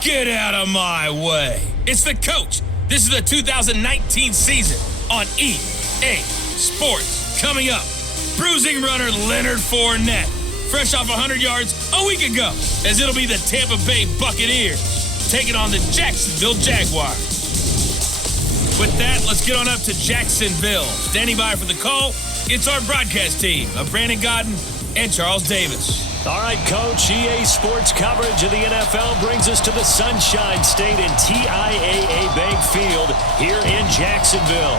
Get out of my way. It's the coach. This is the 2019 season on EA Sports. Coming up, bruising runner Leonard Fournette, fresh off 100 yards a week ago, as it'll be the Tampa Bay Buccaneers taking on the Jacksonville Jaguars. With that, let's get on up to Jacksonville. Standing by for the call, it's our broadcast team of Brandon Godden and Charles Davis. All right, Coach, EA Sports coverage of the NFL brings us to the Sunshine State in TIAA Bank Field here in Jacksonville.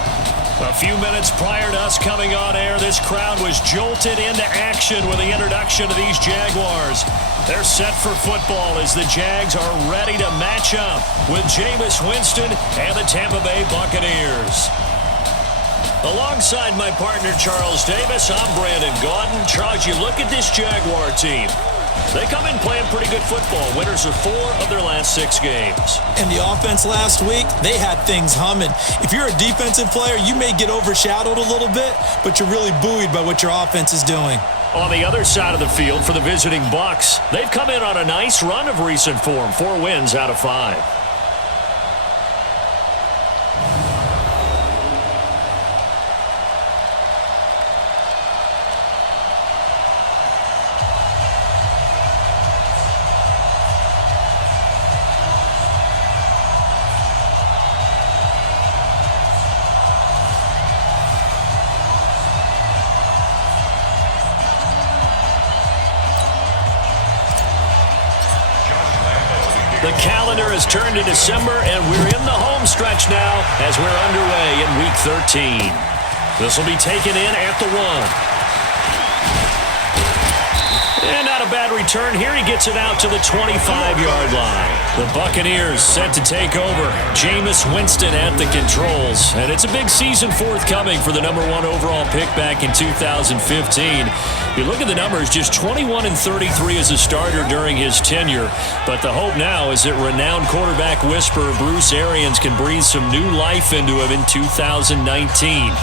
A few minutes prior to us coming on air, this crowd was jolted into action with the introduction of these Jaguars. They're set for football as the Jags are ready to match up with Jameis Winston and the Tampa Bay Buccaneers. Alongside my partner, Charles Davis, I'm Brandon Godden. Charles, you look at this Jaguar team. They come in playing pretty good football. Winners of 4 of their last 6 games. And the offense last week, they had things humming. If you're a defensive player, you may get overshadowed a little bit, but you're really buoyed by what your offense is doing. On the other side of the field for the visiting Bucs, they've come in on a nice run of recent form. 4 wins out of 5. The calendar has turned to December, and we're in the home stretch now as we're underway in Week 13. This will be taken in at the 1. And not a bad return here. He gets it out to the 25-yard line. The Buccaneers set to take over. Jameis Winston at the controls. And it's a big season forthcoming for the number 1 overall pick back in 2015. If you look at the numbers, just 21-33 as a starter during his tenure. But the hope now is that renowned quarterback whisperer Bruce Arians can breathe some new life into him in 2019.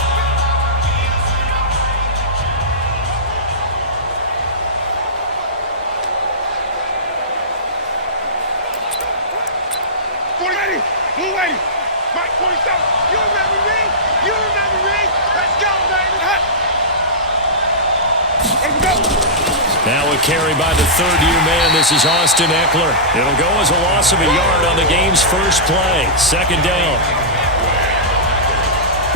Now a carry by the third-year man. This is Austin Eckler. It'll go as a loss of a yard on the game's first play. 2nd down.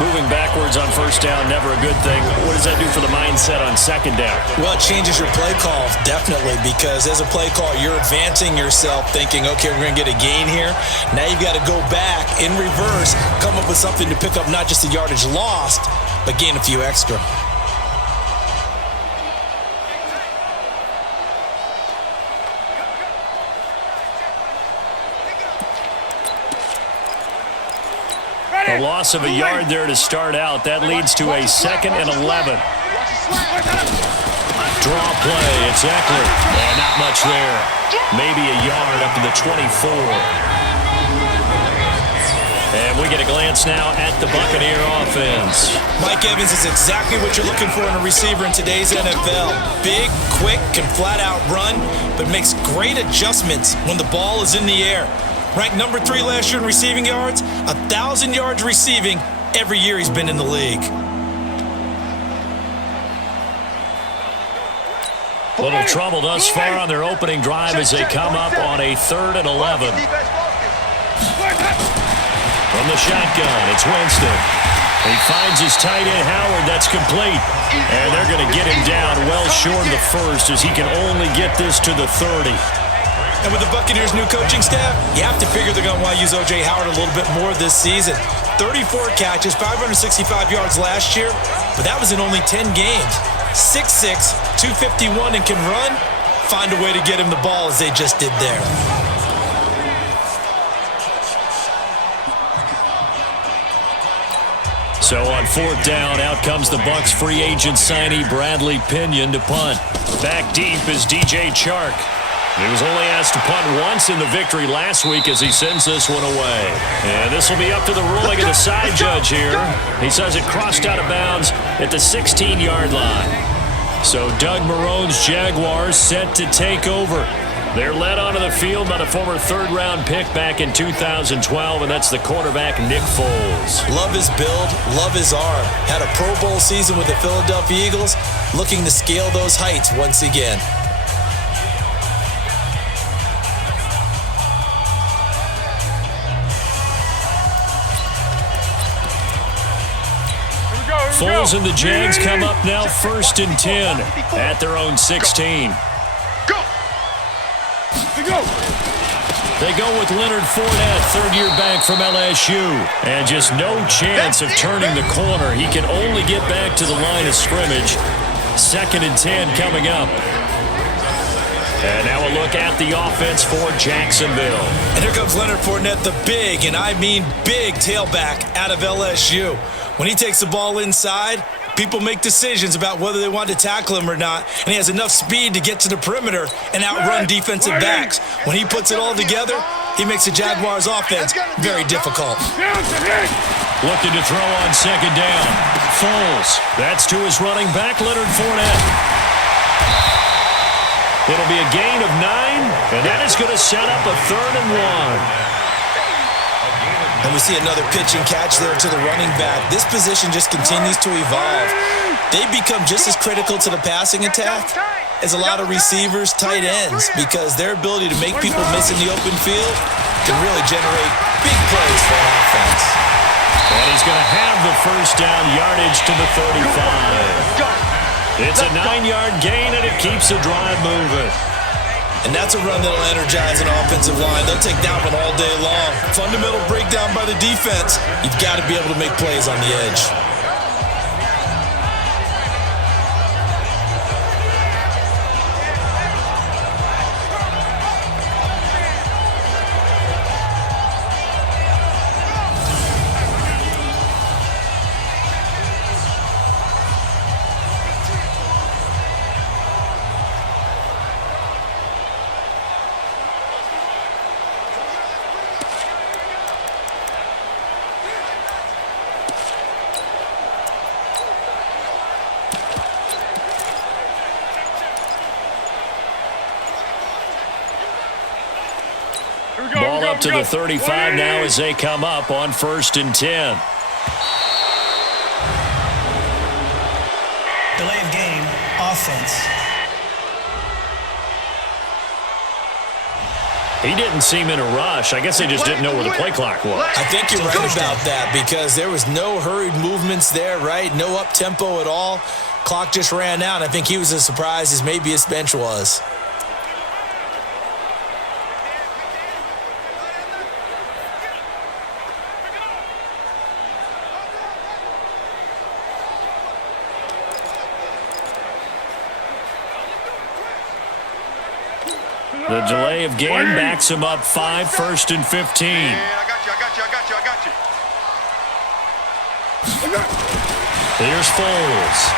Moving backwards on 1st down, never a good thing. What does that do for the mindset on 2nd down? Well, it changes your play call, definitely, because as a play call, you're advancing yourself thinking, okay, we're going to get a gain here. Now you've got to go back in reverse, come up with something to pick up not just the yardage lost, but gain a few extra. A loss of a yard there to start out. That leads to a 2nd and 11. Draw play. It's Eckler. And not much there. Maybe a yard up to the 24. And we get a glance now at the Buccaneer offense. Mike Evans is exactly what you're looking for in a receiver in today's NFL. Big, quick, can flat-out run, but makes great adjustments when the ball is in the air. Ranked number 3 last year in receiving yards, 1,000 yards receiving every year he's been in the league. A little trouble thus far on their opening drive as they come up on a 3rd and 11. From the shotgun, it's Winston. He finds his tight end, Howard. That's complete. And they're going to get him down well short of the 1st as he can only get this to the 30. And with the Buccaneers' new coaching staff, you have to figure they're going to want to use O.J. Howard a little bit more this season. 34 catches, 565 yards last year, but that was in only 10 games. 6'6", 251, and can run. Find a way to get him the ball as they just did there. So on 4th down, out comes the Bucs free agent signee Bradley Pinion to punt. Back deep is DJ Chark. He was only asked to punt once in the victory last week as he sends this one away. And this will be up to the ruling of the side judge here. He says it crossed out of bounds at the 16-yard line. So Doug Marrone's Jaguars set to take over. They're led onto the field by the former third-round pick back in 2012, and that's the quarterback, Nick Foles. Love his build, love his arm. Had a Pro Bowl season with the Philadelphia Eagles, looking to scale those heights once again. Foles and the Jags come up now 1st and 10 at their own 16. They go with Leonard Fournette, third-year back from LSU. And just no chance of turning the corner. He can only get back to the line of scrimmage. 2nd and 10 coming up. And now a look at the offense for Jacksonville. And here comes Leonard Fournette, the big, and I mean big, tailback out of LSU. When he takes the ball inside, people make decisions about whether they want to tackle him or not, and he has enough speed to get to the perimeter and outrun defensive backs. When he puts it all together, he makes the Jaguars' offense very difficult. Looking to throw on 2nd down. Foles. That's to his running back, Leonard Fournette. It'll be a gain of 9, and that is going to set up a 3rd and 1. And we see another pitch and catch there to the running back. This position just continues to evolve. They become just as critical to the passing attack as a lot of receivers, tight ends, because their ability to make people miss in the open field can really generate big plays for an offense. And he's going to have the 1st down, yardage to the 35. It's a 9-yard gain, and it keeps the drive moving. And that's a run that'll energize an offensive line. They'll take that one all day long. Fundamental breakdown by the defense. You've got to be able to make plays on the edge. Ball up to the 35 now as they come up on 1st and 10. Delay of game, offense. He didn't seem in a rush. I guess they just didn't know where the play clock was. I think you're right about that because there was no hurried movements there, right? No up-tempo at all. Clock just ran out. I think he was as surprised as maybe his bench was. The delay of game backs him up 5, 1st and 15. I got you. Here's Foles.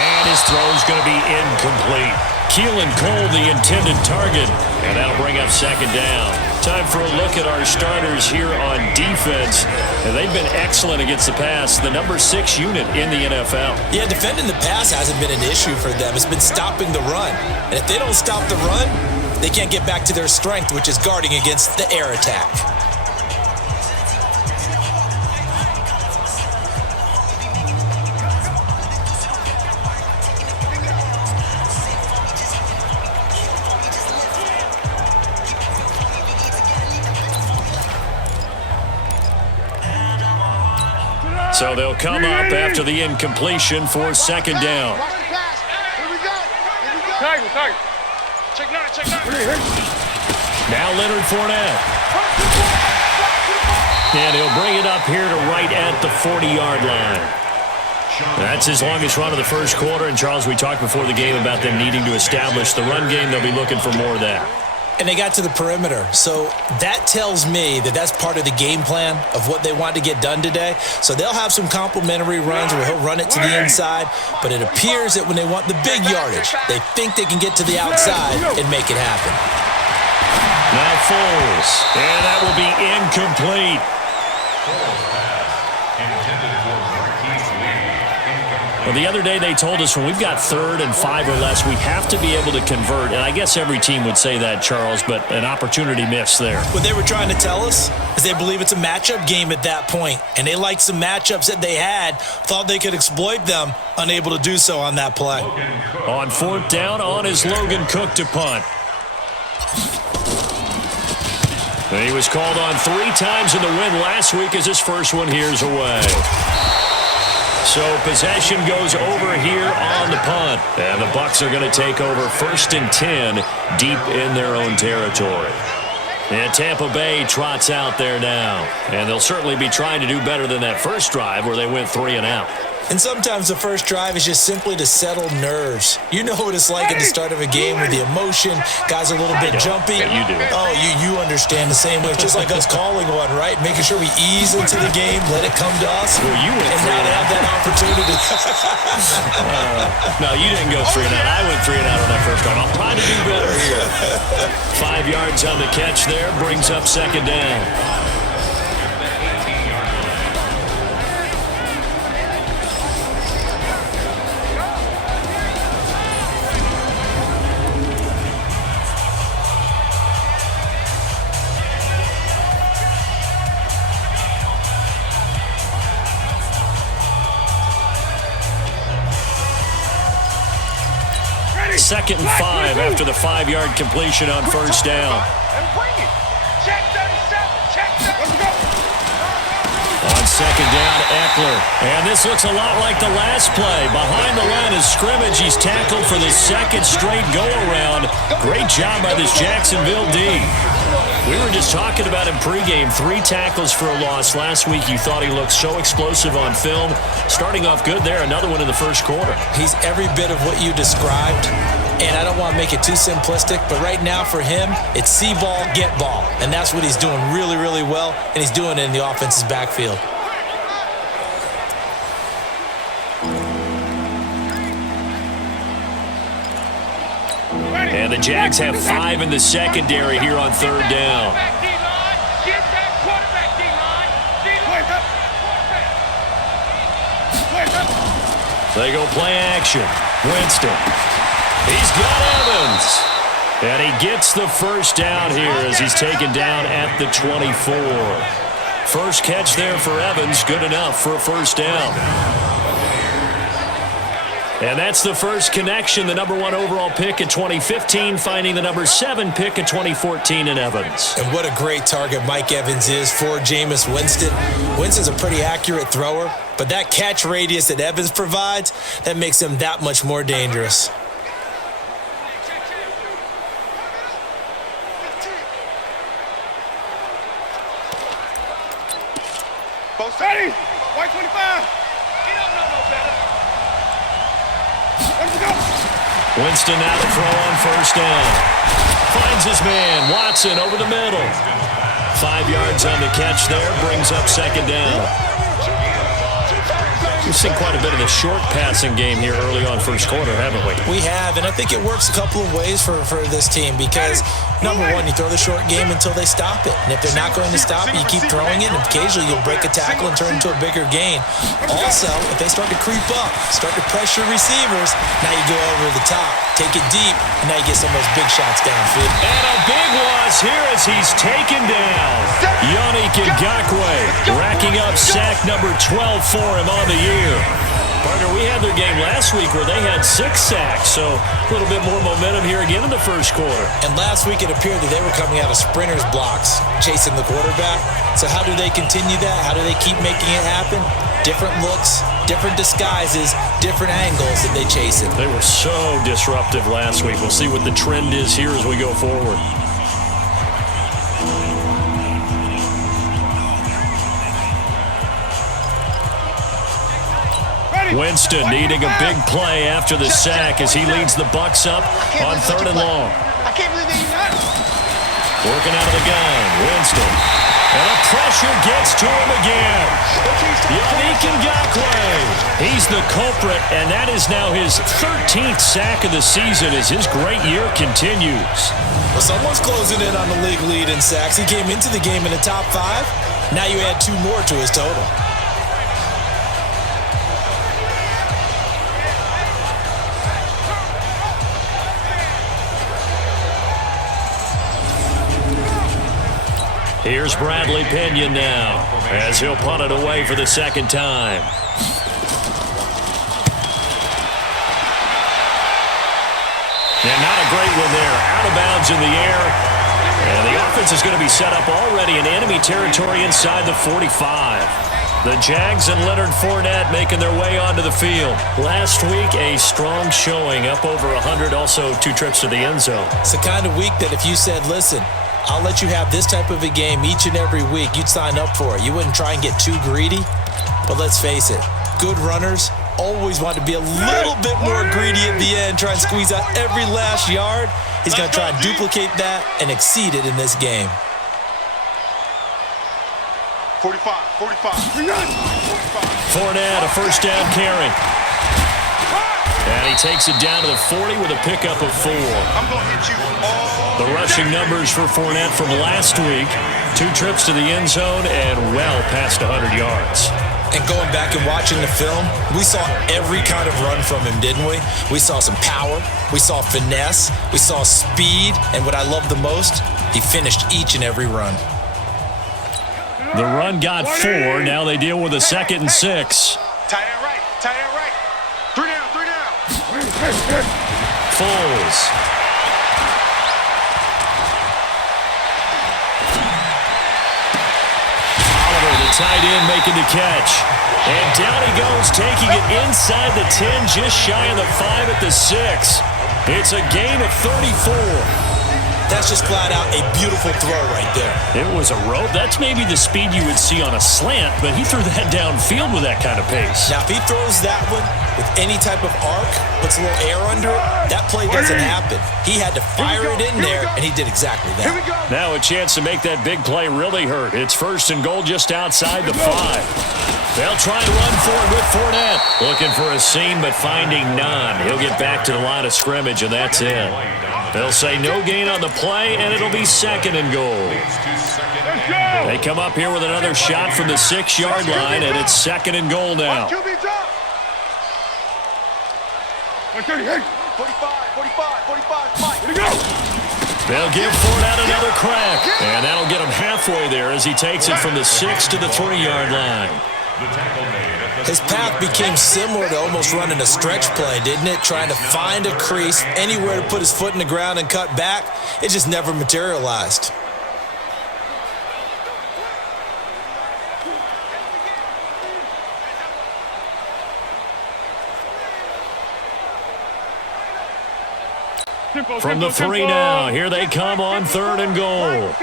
And his throw's going to be incomplete. Keelan Cole, the intended target. And that'll bring up 2nd down. Time for a look at our starters here on defense. And they've been excellent against the pass, the number 6 unit in the NFL. Yeah, defending the pass hasn't been an issue for them. It's been stopping the run. And if they don't stop the run, they can't get back to their strength, which is guarding against the air attack. So they'll come up after the incompletion for 2nd down. Watch the pass. Here we go. Tiger. Check 9. Now Leonard Fournette. And he'll bring it up here to right at the 40-yard line. That's his longest run of the first quarter. And, Charles, we talked before the game about them needing to establish the run game. They'll be looking for more of that. And they got to the perimeter. So that tells me that that's part of the game plan of what they want to get done today. So they'll have some complimentary runs where he'll run it to the inside. But it appears that when they want the big yardage, they think they can get to the outside and make it happen. Now Foles. And that will be incomplete. Well, the other day they told us when we've got 3rd and 5 or less, we have to be able to convert. And I guess every team would say that, Charles, but an opportunity missed there. What they were trying to tell us is they believe it's a matchup game at that point. And they liked some matchups that they had, thought they could exploit them, unable to do so on that play. On 4th down, on is Logan Cook to punt. And he was called on 3 times in the win last week as his first one here's away. So possession goes over here on the punt. And the Bucs are going to take over 1st and 10 deep in their own territory. And Tampa Bay trots out there now. And they'll certainly be trying to do better than that first drive where they went 3 and out. And sometimes the first drive is just simply to settle nerves. You know what it's like at the start of a game with the emotion. Guys are a little bit jumpy. Yeah, you do. Oh, you understand the same way. It's just like us calling one, right? Making sure we ease into the game, let it come to us. Well, you went and now they have that opportunity. No, you didn't go 3 and out. I went 3 and out on that first drive. I'm trying to do better here. 5 yards on the catch there. Brings up 2nd down. Second and 5 after the 5-yard completion on 1st down. Check 37. Check 37. On 2nd down, Eckler. And this looks a lot like the last play. Behind the line of scrimmage, he's tackled for the 2nd straight go-around. Great job by this Jacksonville D. We were just talking about him pregame. 3 tackles for a loss. Last week, you thought he looked so explosive on film. Starting off good there. Another one in the first quarter. He's every bit of what you described. And I don't want to make it too simplistic, but right now for him, it's see ball, get ball. And that's what he's doing really, really well, and he's doing it in the offense's backfield. And the Jags have 5 in the secondary here on 3rd down. Get that quarterback, D-line. They go play action. Winston. He's got Evans. And he gets the first down here as he's taken down at the 24. First catch there for Evans. Good enough for a first down. And that's the first connection. The number 1 overall pick in 2015 finding the number 7 pick in 2014 in Evans. And what a great target Mike Evans is for Jameis Winston. Winston's a pretty accurate thrower, but that catch radius that Evans provides, that makes him that much more dangerous. Both ready. White 25. He don't know no better. Let's go. Winston now to throw on 1st down. Finds his man, Watson, over the middle. 5 yards on the catch there, brings up 2nd down. We've seen quite a bit of the short passing game here early on first quarter, haven't we? We have, and I think it works a couple of ways for this team because, number 1, you throw the short game until they stop it. And if they're not going to stop it, you keep throwing it, and occasionally you'll break a tackle and turn into a bigger gain. Also, if they start to creep up, start to pressure receivers, now you go over the top, take it deep, and now you get some of those big shots downfield. And a big loss here as he's taken down. Yannick Ngakoue racking up sack number 12 for him on the year. Partner, we had their game last week where they had 6 sacks, so a little bit more momentum here again in the first quarter. And last week it appeared that they were coming out of sprinters blocks, chasing the quarterback. So how do they continue that? How do they keep making it happen? Different looks, different disguises, different angles that they chase it. They were so disruptive last week. We'll see what the trend is here as we go forward. Winston needing a big play after the sack as he leads the Bucs up on 3rd and long. I can't believe they united. Working out of the gun, Winston. And the pressure gets to him again. Yannick Ngakoue. He's the culprit, and that is now his 13th sack of the season as his great year continues. Well, someone's closing in on the league lead in sacks. He came into the game in the top 5. Now you add 2 more to his total. Here's Bradley Pinion now as he'll punt it away for the second time. And not a great one there. Out of bounds in the air. And the offense is going to be set up already in enemy territory inside the 45. The Jags and Leonard Fournette making their way onto the field. Last week, a strong showing, up over 100, also 2 trips to the end zone. It's the kind of week that if you said, listen, I'll let you have this type of a game each and every week, you'd sign up for it. You wouldn't try and get too greedy. But let's face it, good runners always want to be a little bit more greedy at the end, try and squeeze out every last yard. He's going to try and duplicate that and exceed it in this game. 45. Fournette, a first down carry. And he takes it down to the 40 with a pickup of 4. I'm going to hit you all. The rushing numbers for Fournette from last week, 2 trips to the end zone and well past 100 yards. And going back and watching the film, we saw every kind of run from him, didn't we? We saw some power, we saw finesse, we saw speed, and what I love the most, he finished each and every run. The run got 4. Now they deal with a 2nd and 6. Tight end right. 3 down. Foles. Oliver, the tight end, making the catch. And down he goes, taking it inside the 10, just shy of the 5 at the 6. It's a gain of 34. That's just flat out a beautiful throw right there. It was a rope. That's maybe the speed you would see on a slant, but he threw that downfield with that kind of pace. Now, if he throws that one with any type of arc, puts a little air under it, that play doesn't happen. He had to fire it in there, and he did exactly that. Now a chance to make that big play really hurt. It's 1st and goal just outside the 5. They'll try and run for it with Fournette. Looking for a seam, but finding none. He'll get back to the line of scrimmage, and that's it. They'll say no gain on the play, and it'll be 2nd and goal. They come up here with another shot from the 6-yard line, and it's 2nd and goal now. 45. Here we go. They'll give Fournette another crack, and that'll get him halfway there as he takes it from the 6 to the 3-yard line. His path became similar to almost running a stretch play, didn't it? Trying to find a crease, anywhere to put his foot in the ground and cut back. It just never materialized. From the 3 now, here they come on 3rd and goal.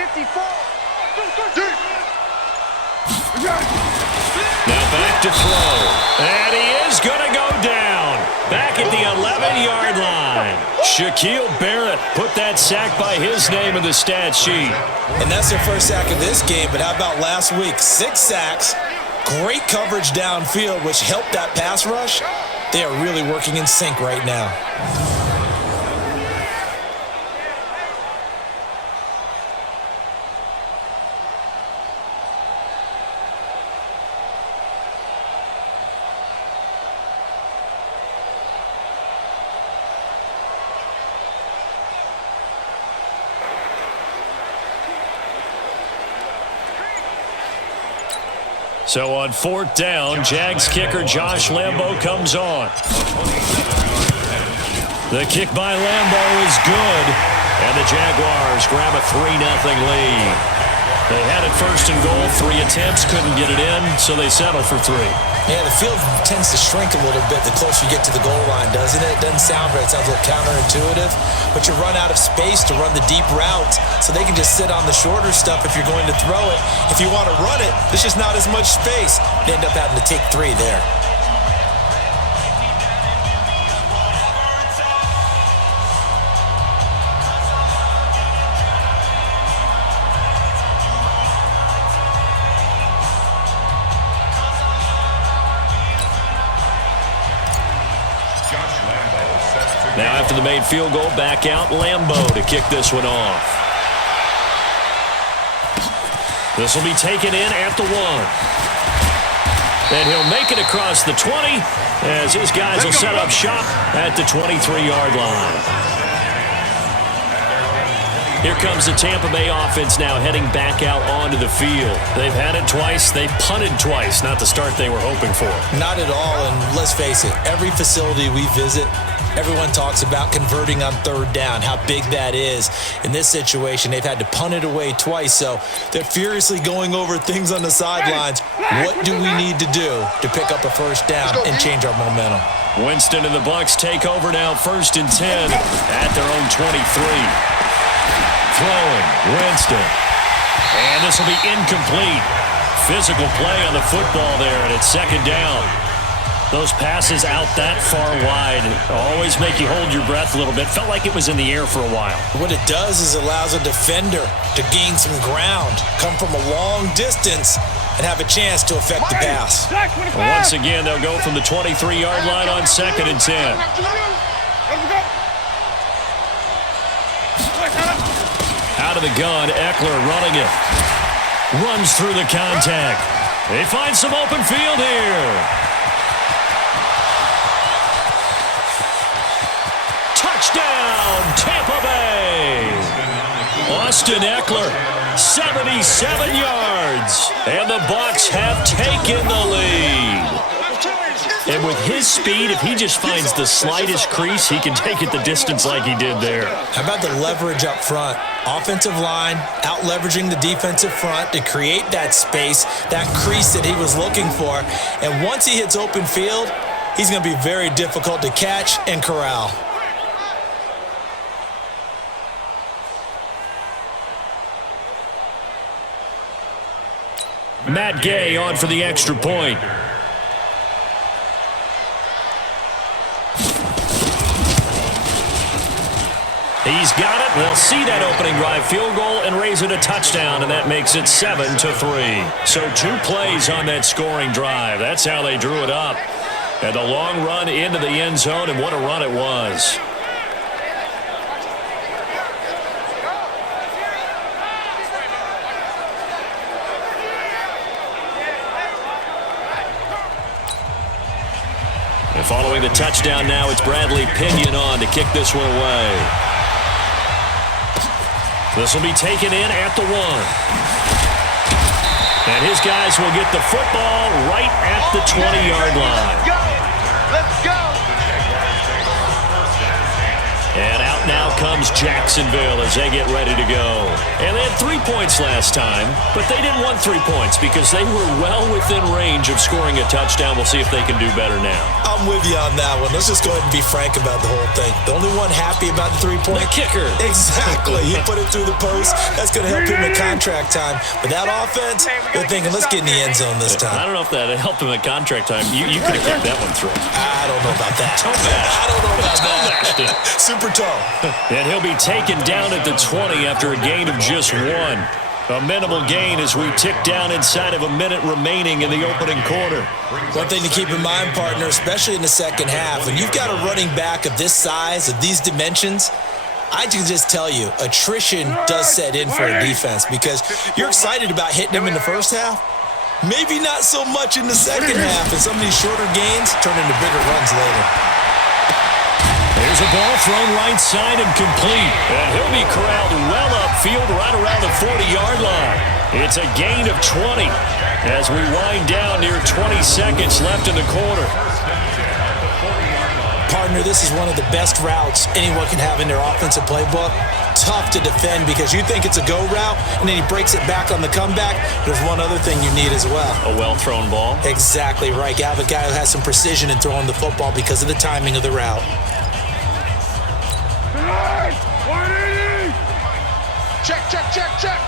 Now back to throw. And he is going to go down. Back at the 11-yard line. Shaquille Barrett put that sack by his name in the stat sheet. And that's their first sack of this game, but how about last week? 6 sacks, great coverage downfield, which helped that pass rush. They are really working in sync right now. So on 4th down, Jags kicker Josh Lambo comes on. The kick by Lambo is good, and the Jaguars grab a 3-0 lead. They had it 1st and goal, 3 attempts, couldn't get it in, so they settle for 3. Yeah, the field tends to shrink a little bit the closer you get to the goal line, doesn't it? It doesn't sound right. It sounds a little counterintuitive. But you run out of space to run the deep routes, so they can just sit on the shorter stuff if you're going to throw it. If you want to run it, there's just not as much space. They end up having to take 3 there. Now after the made field goal, back out Lambo to kick this one off. This will be taken in at the 1. And he'll make it across the 20 as his guys will set up shop at the 23-yard line. Here comes the Tampa Bay offense now heading back out onto the field. They've had it twice. They've punted twice. Not the start they were hoping for. Not at all, and let's face it, every facility we visit, everyone talks about converting on third down, how big that is. In this situation, they've had to punt it away twice, so they're furiously going over things on the sidelines. What do we need to do to pick up a first down and change our momentum? Winston and the Bucs take over now, 1st and 10 at their own 23. Throwing, Winston. And this will be incomplete. Physical play on the football there, and it's 2nd down. Those passes out that far wide always make you hold your breath a little bit. Felt like it was in the air for a while. What it does is allows a defender to gain some ground, come from a long distance, and have a chance to affect the pass. Well, once again, they'll go from the 23-yard line on 2nd and 10. Out of the gun, Eckler running it. Runs through the contact. They find some open field here. Touchdown, Tampa Bay. Austin Eckler, 77 yards. And the Bucs have taken the lead. And with his speed, if he just finds the slightest crease, he can take it the distance like he did there. How about the leverage up front? Offensive line out-leveraging the defensive front to create that space, that crease that he was looking for. And once he hits open field, he's going to be very difficult to catch and corral. Matt Gay on for the extra point. He's got it. We'll see that opening drive field goal and raise it a touchdown, and that makes it 7-3. So 2 plays on that scoring drive. That's how they drew it up. And a long run into the end zone, and what a run it was. And following the touchdown now, it's Bradley Pinion on to kick this one away. This will be taken in at the 1. And his guys will get the football right at the 20-yard line. Let's go! And out now comes Jacksonville as they get ready to go. And they had 3 points last time, but they didn't want 3 points because they were well within range of scoring a touchdown. We'll see if they can do better now. I'm with you on that one. Let's just go ahead and be frank about the whole thing. The only one happy about the 3-point? The kicker. Exactly. He put it through the post. That's going to help him in contract time. But that offense, they're thinking, let's get in the end zone this time. I don't know if that helped him at contract time. You could have kicked that one through. I don't know about that. I don't know about that. Super toe. And he'll be taken down at the 20 after a gain of just 1. A minimal gain as we tick down inside of a minute remaining in the opening quarter. One thing to keep in mind, partner, especially in the second half, when you've got a running back of this size, of these dimensions, I can just tell you, attrition does set in for a defense because you're excited about hitting him in the first half. Maybe not so much in the second half, and some of these shorter gains turn into bigger runs later. There's a ball thrown right side and complete. And he'll be corralled well upfield right around the 40-yard line. It's a gain of 20 as we wind down near 20 seconds left in the quarter. Partner, this is one of the best routes anyone can have in their offensive playbook. Tough to defend because you think it's a go route, and then he breaks it back on the comeback. There's one other thing you need as well. A well-thrown ball. Exactly right. You have a guy who has some precision in throwing the football because of the timing of the route. Check, check, check, check.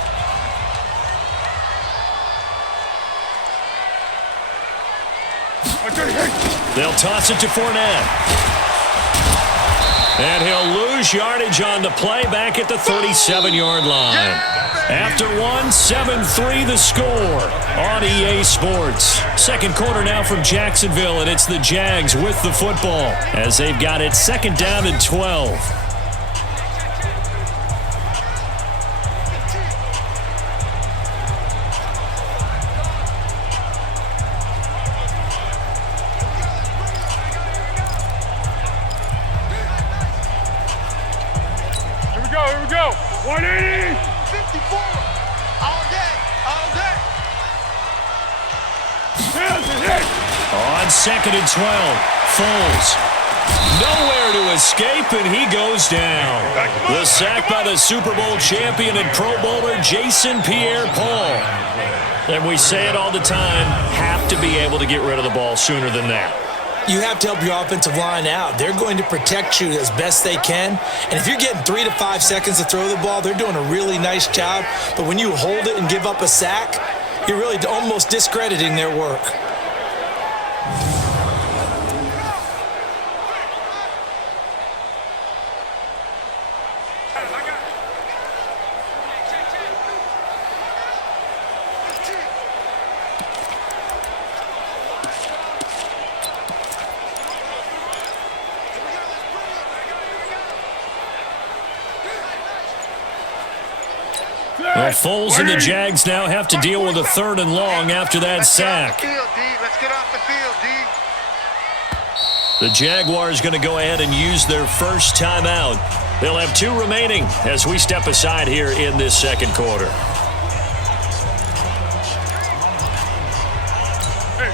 They'll toss it to Fournette. And he'll lose yardage on the play back at the 37-yard line. After 7-3 the score on EA Sports. Second quarter now from Jacksonville, and it's the Jags with the football as they've got it 2nd down and 12. Here we go. 180. On 2nd and 12, Foles. Nowhere to escape, and he goes down. The sack by the Super Bowl champion and Pro Bowler Jason Pierre-Paul. And we say it all the time, have to be able to get rid of the ball sooner than that. You have to help your offensive line out. They're going to protect you as best they can. And if you're getting 3 to 5 seconds to throw the ball, they're doing a really nice job. But when you hold it and give up a sack, you're really almost discrediting their work. Well, Foles and the Jags now have to deal with a 3rd and long after that sack. Let's get off the field, D. The Jaguars going to go ahead and use their first timeout. They'll have 2 remaining as we step aside here in this second quarter.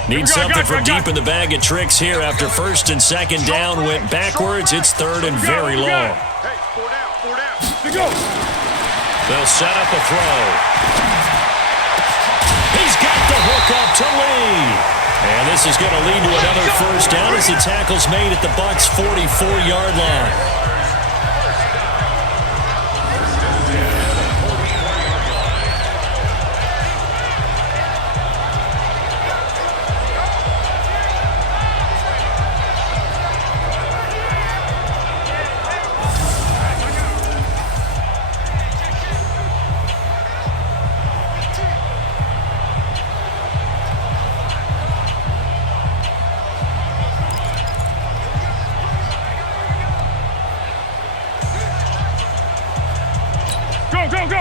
Need something from deep in the bag of tricks here after 1st and 2nd down went backwards. It's 3rd and very long. Hey, 4 down. Let's go. They'll set up a throw. He's got the hook up to Lee. And this is going to lead to another first down as the tackle's made at the Bucs' 44-yard line.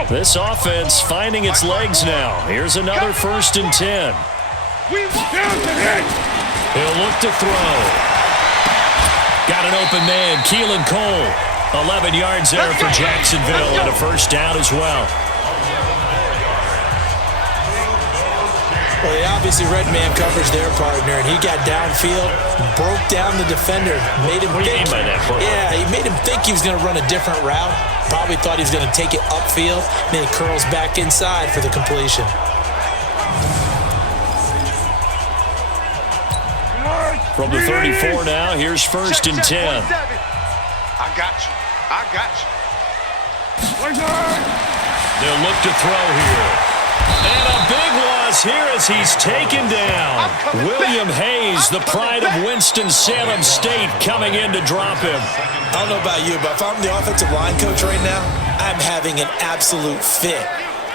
This offense finding its legs now. Here's another 1st and 10. He'll look to throw. Got an open man, Keelan Cole. 11 yards there for Jacksonville and a first down as well. Well, he obviously read man coverage their partner, and he got downfield, broke down the defender, made him think. What do you mean by that, bro? Yeah, he made him think he was going to run a different route. Probably thought he was going to take it upfield, then he curls back inside for the completion. From the 34 now, here's 1st and 10. I got you. They'll look to throw here. And a big loss here as he's taken down. William Hayes, the pride of Winston-Salem State, coming in to drop him. I don't know about you, but if I'm the offensive line coach right now, I'm having an absolute fit.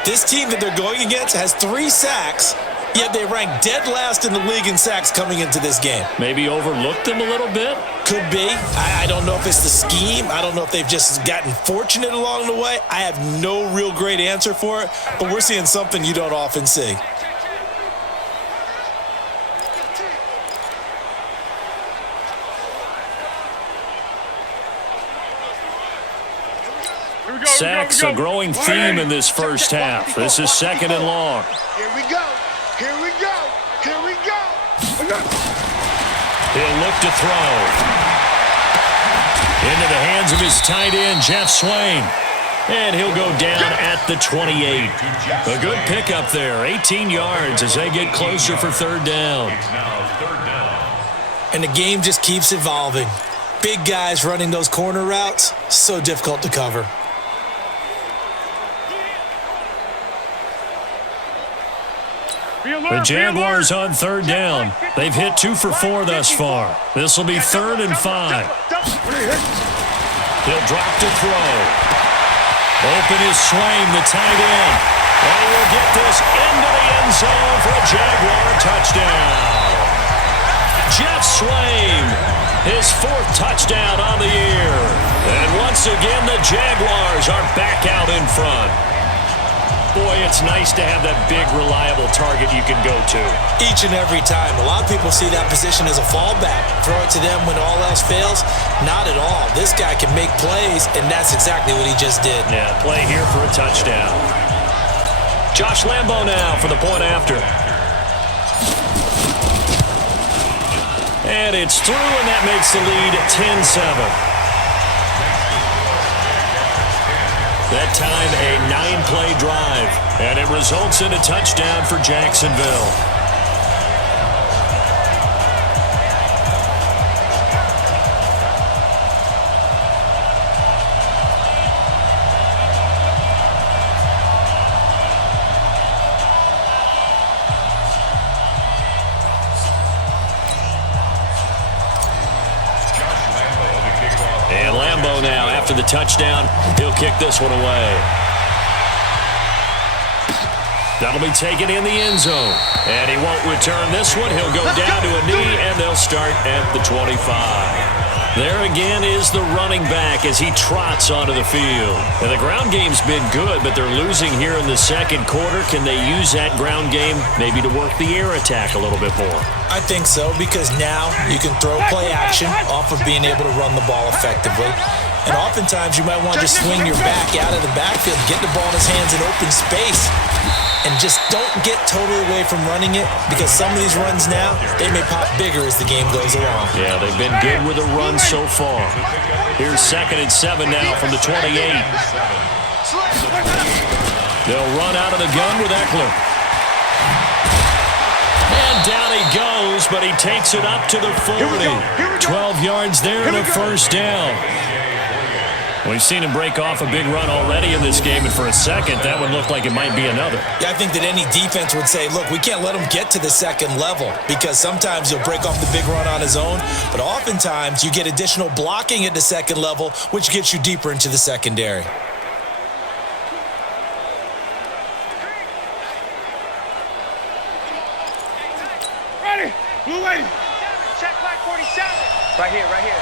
This team that they're going against has 3 sacks, yet they rank dead last in the league in sacks coming into this game. Maybe overlooked them a little bit? Could be. I don't know if it's the scheme. I don't know if they've just gotten fortunate along the way. I have no real great answer for it, but we're seeing something you don't often see. Sacks a growing theme in this first half. This is 2nd and long. Here we go. He'll look to throw. Into the hands of his tight end, Jeff Swain. And he'll go down at the 28. A good pickup there, 18 yards as they get closer for 3rd down. And the game just keeps evolving. Big guys running those corner routes, so difficult to cover. The Jaguars on 3rd down. They've hit 2 for 4 thus far. This will be 3rd and 5. He'll drop to throw. Open is Swain, the tight end. And he will get this into the end zone for a Jaguar touchdown. Jeff Swain, his 4th touchdown on the year. And once again, the Jaguars are back out in front. Boy, it's nice to have that big, reliable target you can go to. Each and every time. A lot of people see that position as a fallback. Throw it to them when all else fails. Not at all. This guy can make plays, and that's exactly what he just did. Yeah, play here for a touchdown. Josh Lambo now for the point after. And it's through, and that makes the lead 10-7. That time, a 9-play drive, and it results in a touchdown for Jacksonville. And Lambeau now, after the touchdown, he'll kick this one away. That'll be taken in the end zone. And he won't return this one. He'll go down to a knee, and they'll start at the 25. There again is the running back as he trots onto the field. And the ground game's been good, but they're losing here in the second quarter. Can they use that ground game maybe to work the air attack a little bit more? I think so, because now you can throw play action off of being able to run the ball effectively. And oftentimes you might want to just swing your back out of the backfield, get the ball in his hands in open space, and just don't get totally away from running it, because some of these runs now, they may pop bigger as the game goes along. Yeah, they've been good with the run so far. Here's 2nd and 7 now from the 28. They'll run out of the gun with Eckler. And down he goes, but he takes it up to the 40. 12 yards there and a first down. We've seen him break off a big run already in this game, and for a second, that one looked like it might be another. Yeah, I think that any defense would say, look, we can't let him get to the second level, because sometimes he'll break off the big run on his own, but oftentimes you get additional blocking at the second level, which gets you deeper into the secondary. Ready. Blue lady. Check line 47. Right here, right here.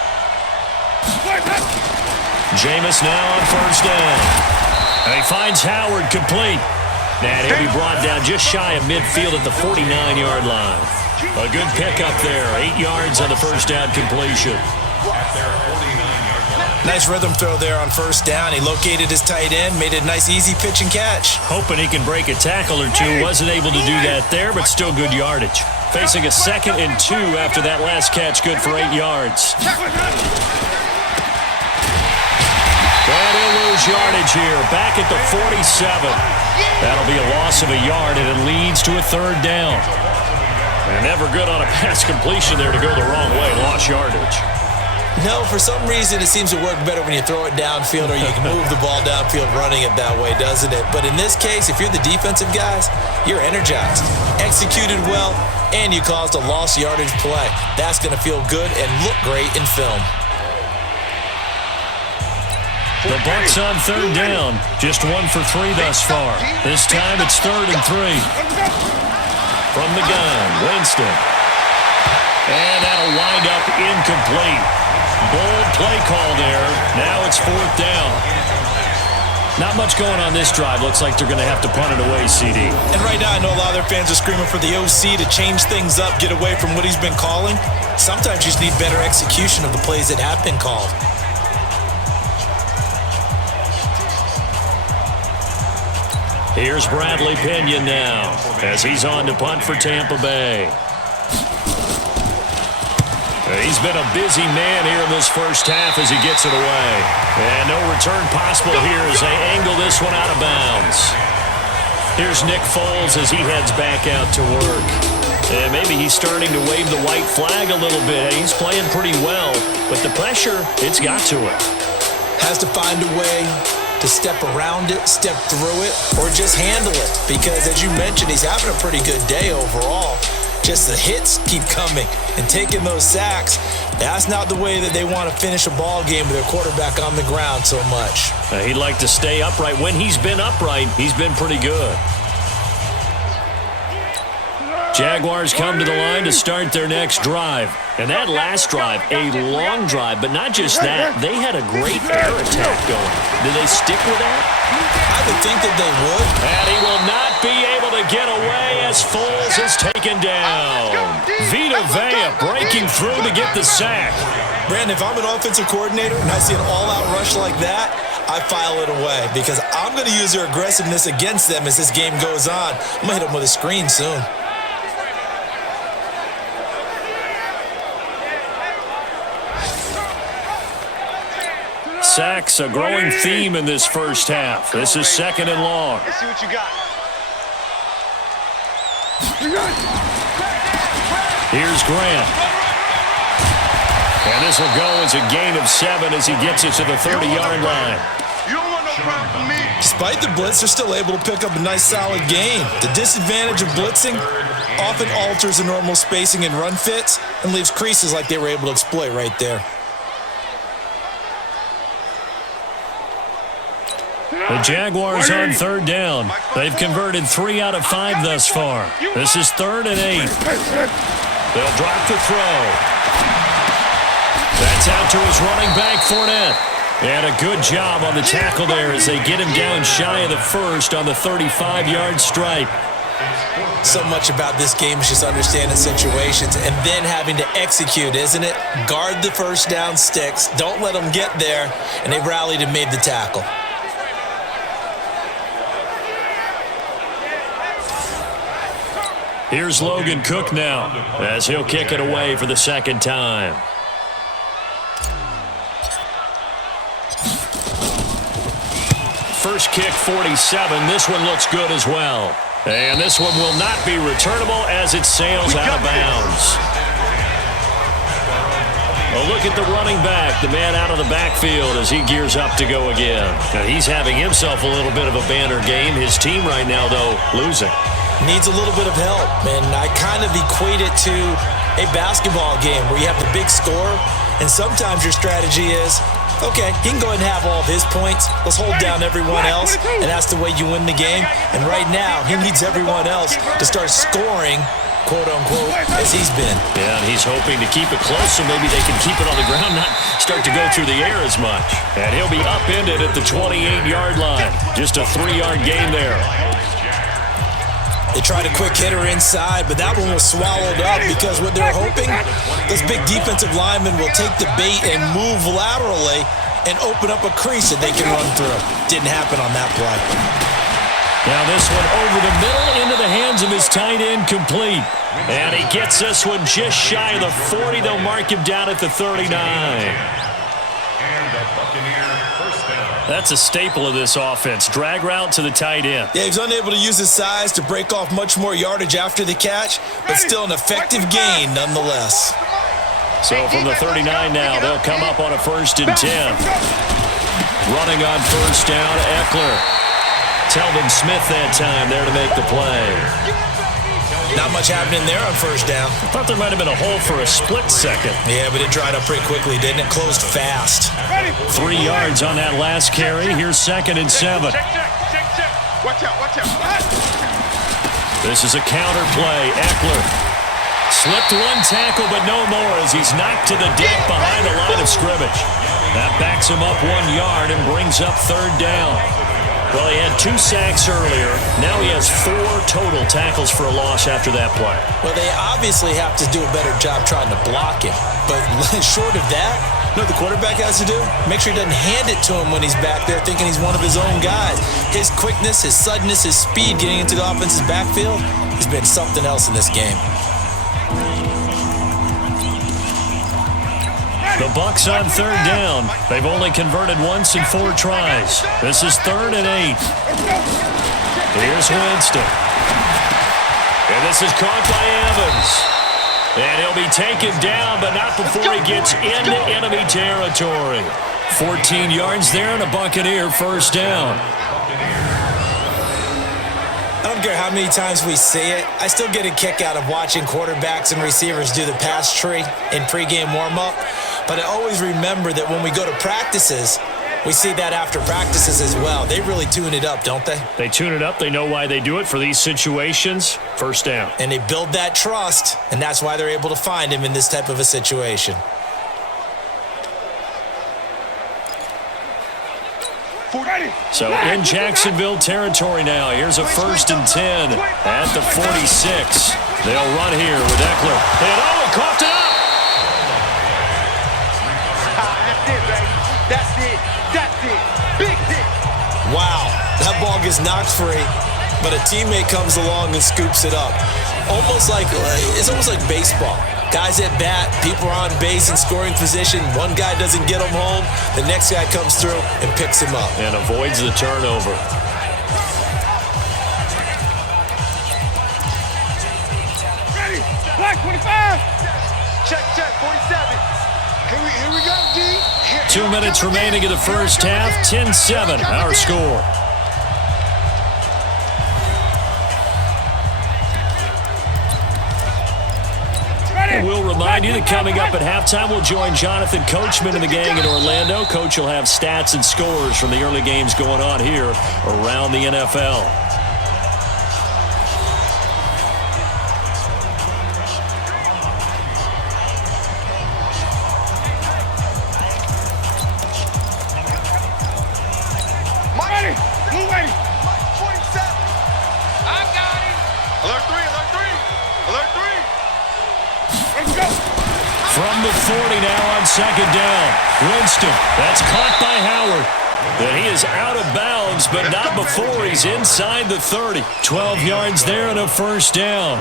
Jameis now on first down. And he finds Howard complete. And he'll be brought down just shy of midfield at the 49-yard line. A good pickup there. 8 yards on the first down completion. Nice rhythm throw there on first down. He located his tight end, made it a nice, easy pitch and catch. Hoping he can break a tackle or two. Wasn't able to do that there, but still good yardage. Facing a 2nd and 2 after that last catch, good for 8 yards. And he'll lose yardage here, back at the 47. That'll be a loss of a yard, and it leads to a 3rd down. And never good on a pass completion there to go the wrong way, lost yardage. No, for some reason it seems to work better when you throw it downfield, or you can move the ball downfield running it that way, doesn't it? But in this case, if you're the defensive guys, you're energized, executed well, and you caused a lost yardage play. That's going to feel good and look great in film. The Bucs on 3rd down, just 1 for 3 thus far. This time it's 3rd and 3. From the gun, Winston. And that'll wind up incomplete. Bold play call there. Now it's 4th down. Not much going on this drive. Looks like they're going to have to punt it away, CD. And right now I know a lot of their fans are screaming for the OC to change things up, get away from what he's been calling. Sometimes you just need better execution of the plays that have been called. Here's Bradley Pinion now as he's on to punt for Tampa Bay. He's been a busy man here in this first half as he gets it away. And no return possible here as they angle this one out of bounds. Here's Nick Foles as he heads back out to work. And maybe he's starting to wave the white flag a little bit. He's playing pretty well, but the pressure, it's got to it. Has to find a way to step around it, step through it, or just handle it. Because as you mentioned, he's having a pretty good day overall. Just the hits keep coming and taking those sacks. That's not the way that they want to finish a ball game with their quarterback on the ground so much. He'd like to stay upright. When he's been upright, he's been pretty good. Jaguars come to the line to start their next drive. And that last drive, a long drive, but not just that. They had a great air attack going. Did they stick with that? I would think that they would. And he will not be able to get away as Foles is taken down. Vita Vea breaking through to get the sack. Brandon, if I'm an offensive coordinator and I see an all-out rush like that, I file it away because I'm going to use their aggressiveness against them as this game goes on. I'm going to hit them with a screen soon. Sacks, a growing theme in this first half. This is 2nd and long. Let's see what you got. Here's Grant. And this will go as a gain of 7 as he gets it to the 30-yard line. You don't want no problem from me. Despite the blitz, they're still able to pick up a nice, solid gain. The disadvantage of blitzing often alters the normal spacing and run fits and leaves creases like they were able to exploit right there. The Jaguars on 3rd down. They've converted 3 out of 5 thus far. This is 3rd and 8. They'll drop the throw. That's out to his running back, Fournette. And a good job on the tackle there as they get him down shy of the first on the 35-yard stripe. So much about this game is just understanding situations and then having to execute, isn't it? Guard the first down sticks. Don't let them get there. And they rallied and made the tackle. Here's Logan Cook now as he'll kick it away for the 2nd time. First kick, 47. This one looks good as well. And this one will not be returnable as it sails out of bounds. A look at the running back, the man out of the backfield as he gears up to go again. Now, he's having himself a little bit of a banner game. His team right now, though, losing. Needs a little bit of help, and I kind of equate it to a basketball game where you have the big score, and sometimes your strategy is, okay, he can go ahead and have all of his points. Let's hold down everyone else, and that's the way you win the game. And right now, he needs everyone else to start scoring, quote-unquote, as he's been. Yeah, and he's hoping to keep it close so maybe they can keep it on the ground, not start to go through the air as much. And he'll be upended at the 28-yard line. Just a 3-yard gain there. They tried a quick hitter inside, but that one was swallowed up because what they're hoping, those big defensive linemen will take the bait and move laterally and open up a crease that they can run through. Didn't happen on that play. Now this one over the middle into the hands of his tight end, complete. And he gets this one just shy of the 40. They'll mark him down at the 39. That's a staple of this offense. Drag route to the tight end. Yeah, he's unable to use his size to break off much more yardage after the catch, but still an effective gain nonetheless. So from the 39 now, they'll come up on a 1st and 10. Running on 1st down, Eckler. Telvin Smith that time there to make the play. Not much happening there on 1st down. I thought there might have been a hole for a split second. Yeah, but it dried up pretty quickly, didn't it? Closed fast. 3 yards on that last carry. Here's 2nd and 7. Check. Watch out. This is a counter play. Eckler slipped one tackle, but no more as he's knocked to the deck behind the line of scrimmage. That backs him up 1 yard and brings up 3rd down. Well, he had 2 sacks earlier. Now he has 4 total tackles for a loss after that play. Well, they obviously have to do a better job trying to block him. But short of that, you know what the quarterback has to do? Make sure he doesn't hand it to him when he's back there thinking he's one of his own guys. His quickness, his suddenness, his speed getting into the offense's backfield has been something else in this game. The Bucs on 3rd down. They've only converted once in 4 tries. This is 3rd and 8. Here's Winston. And this is caught by Evans. And he'll be taken down, but not before he gets into enemy territory. 14 yards there and a Buccaneer 1st down. I don't care how many times we see it. I still get a kick out of watching quarterbacks and receivers do the pass tree in pregame warm-up. But I always remember that when we go to practices, we see that after practices as well. They really tune it up, don't they? They tune it up. They know why they do it for these situations. 1st down. And they build that trust, and that's why they're able to find him in this type of a situation. So in Jacksonville territory now. Here's a 1st and 10 at the 46. They'll run here with Eckler. And he coughed it up. That's it. Big hit. Wow, that ball gets knocked free, but a teammate comes along and scoops it up. It's almost like baseball. Guys at bat, people are on base in scoring position. One guy doesn't get him home. The next guy comes through and picks him up. And avoids the turnover. Ready. Black 25. Check, 47. Here we go, D. 2 minutes remaining in the first half. 10-7, our score. And we'll remind you that coming up at halftime, we'll join Jonathan Coachman and the gang in Orlando. Coach will have stats and scores from the early games going on here around the NFL. From the 40 now on second down. Winston, that's caught by Howard. And he is out of bounds, but not before he's inside the 30. 12 yards there and a first down.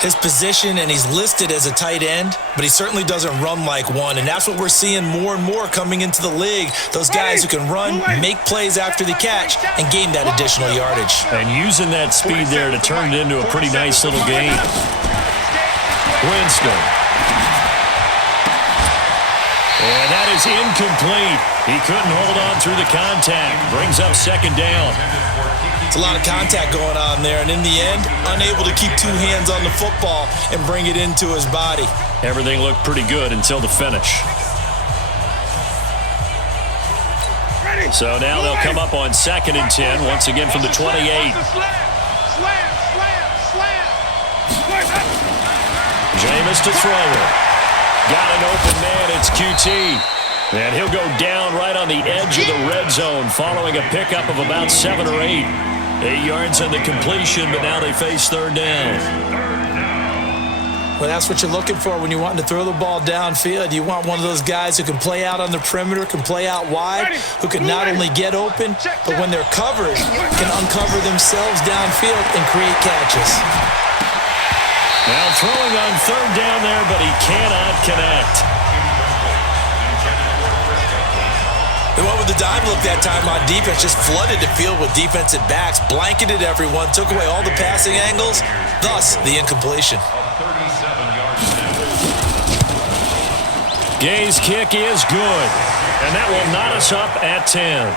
His position, and he's listed as a tight end, but he certainly doesn't run like one, and that's what we're seeing more and more coming into the league. Those guys who can run, make plays after the catch, and gain that additional yardage. And using that speed there to turn it into a pretty nice little game. Winston. And that is incomplete. He couldn't hold on through the contact. Brings up second down. It's a lot of contact going on there, and in the end, unable to keep two hands on the football and bring it into his body. Everything looked pretty good until the finish. So now they'll come up on 2nd and 10, once again from the 28. Jameis to throw it. Got an open man, it's QT. And he'll go down right on the edge of the red zone following a pickup of about 7 or 8. 8 yards on the completion, but now they face third down. Well, that's what you're looking for when you're wanting to throw the ball downfield. You want one of those guys who can play out on the perimeter, can play out wide, who can not only get open, but when they're covered, can uncover themselves downfield and create catches. Now throwing on third down there, but he cannot connect. They went with the dime look that time on defense, just flooded the field with defensive backs, blanketed everyone, took away all the passing angles, thus the incompletion. Gay's kick is good, and that will knot us up at 10.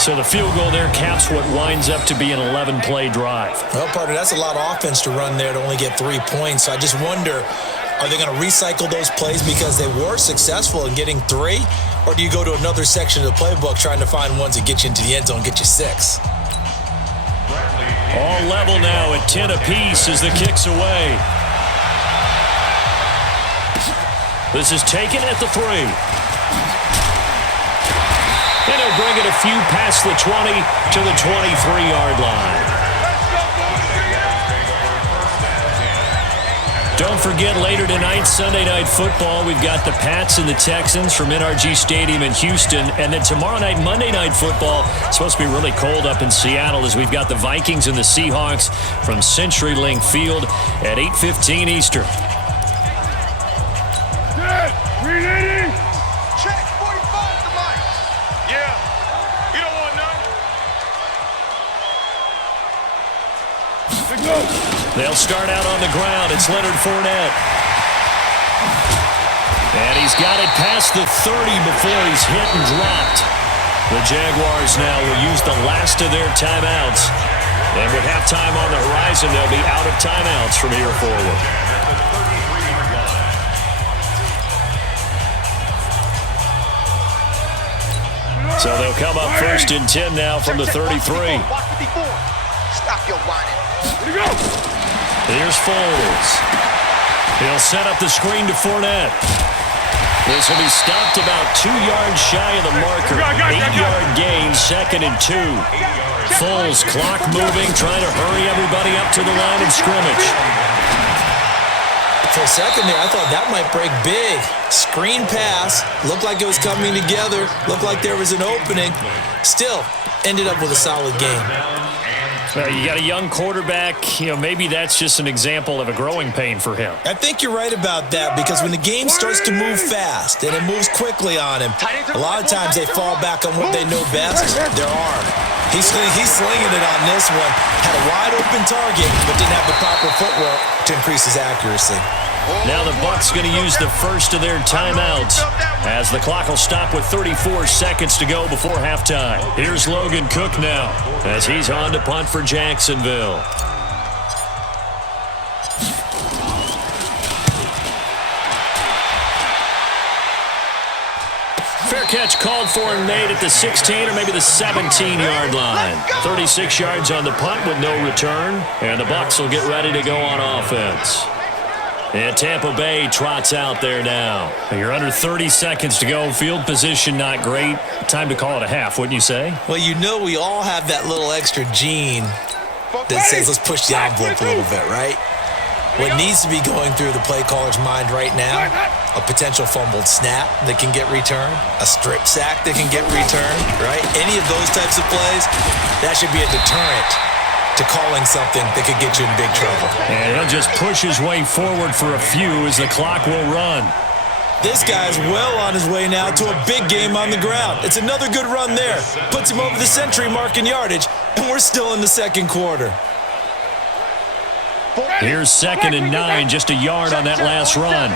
So the field goal there caps what winds up to be an 11-play drive. Well, partner, that's a lot of offense to run there to only get 3 points. So I just wonder, are they going to recycle those plays because they were successful in getting 3? Or do you go to another section of the playbook trying to find ones that get you into the end zone, get you 6? All level now at 10 apiece as the kick's away. This is taken at the 3. And he'll bring it a few past the 20 to the 23-yard line. Don't forget, later tonight, Sunday Night Football, we've got the Pats and the Texans from NRG Stadium in Houston. And then tomorrow night, Monday Night Football, it's supposed to be really cold up in Seattle as we've got the Vikings and the Seahawks from CenturyLink Field at 8:15 Eastern. Reloading. Check 45 to Mike. Yeah. You don't want none. Let's go. They'll start out on the ground. It's Leonard Fournette. And he's got it past the 30 before he's hit and dropped. The Jaguars now will use the last of their timeouts. And with halftime on the horizon, they'll be out of timeouts from here forward. So they'll come up 1st and 10 now from the 33. Stop your whining. Here we go. Here's Foles. He'll set up the screen to Fournette. This will be stopped about 2 yards shy of the marker. 8-yard gain, 2nd and 2. Foles, clock moving, trying to hurry everybody up to the line of scrimmage. For a second there, I thought that might break big. Screen pass, looked like it was coming together, looked like there was an opening. Still, ended up with a solid game. You got a young quarterback. Maybe that's just an example of a growing pain for him. I think you're right about that because when the game starts to move fast and it moves quickly on him, a lot of times they fall back on what they know best, their arm. He's slinging it on this one. Had a wide open target, but didn't have the proper footwork to increase his accuracy. Now the Bucs going to use the first of their timeouts as the clock will stop with 34 seconds to go before halftime. Here's Logan Cook now as he's on to punt for Jacksonville. Fair catch called for and made at the 16 or maybe the 17-yard line. 36 yards on the punt with no return, and the Bucs will get ready to go on offense. And Tampa Bay trots out there now. You're under 30 seconds to go. Field position not great. Time to call it a half, wouldn't you say? Well, we all have that little extra gene that says let's push the envelope a little bit, right? What needs to be going through the play caller's mind right now, a potential fumbled snap that can get returned, a strip sack that can get returned, right? Any of those types of plays, that should be a deterrent to calling something that could get you in big trouble. And he'll just push his way forward for a few as the clock will run. This guy's well on his way now to a big game on the ground. It's another good run there. Puts him over the century mark in yardage, and we're still in the second quarter. Here's 2nd and 9, just a yard on that last run.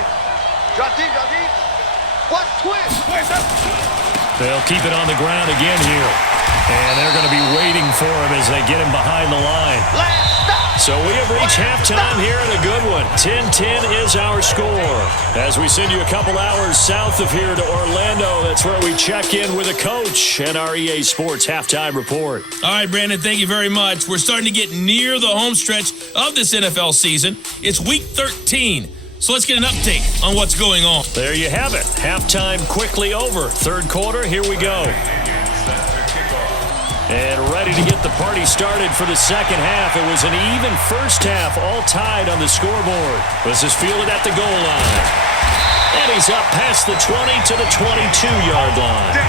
They'll keep it on the ground again here. And they're going to be waiting for him as they get him behind the line. So we have reached halftime here in a good one. 10-10 is our score. As we send you a couple hours south of here to Orlando, that's where we check in with a coach and our EA Sports halftime report. All right, Brandon, thank you very much. We're starting to get near the home stretch of this NFL season. It's week 13. So let's get an update on what's going on. There you have it. Halftime quickly over. Third quarter, here we go. And ready to get the party started for the second half. It was an even first half, all tied on the scoreboard. This is fielded at the goal line. And he's up past the 20 to the 22-yard line.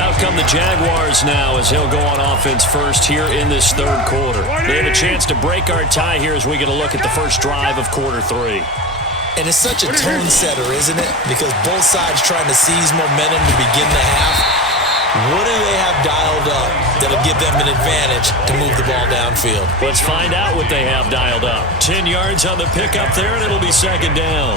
Out come the Jaguars now as he'll go on offense first here in this third quarter. They have a chance to break our tie here as we get a look at the first drive of quarter 3. And it's such a tone setter, isn't it? Because both sides trying to seize momentum to begin the half. What do they have dialed up that'll give them an advantage to move the ball downfield? Let's find out what they have dialed up. 10 yards on the pickup there, and it'll be second down.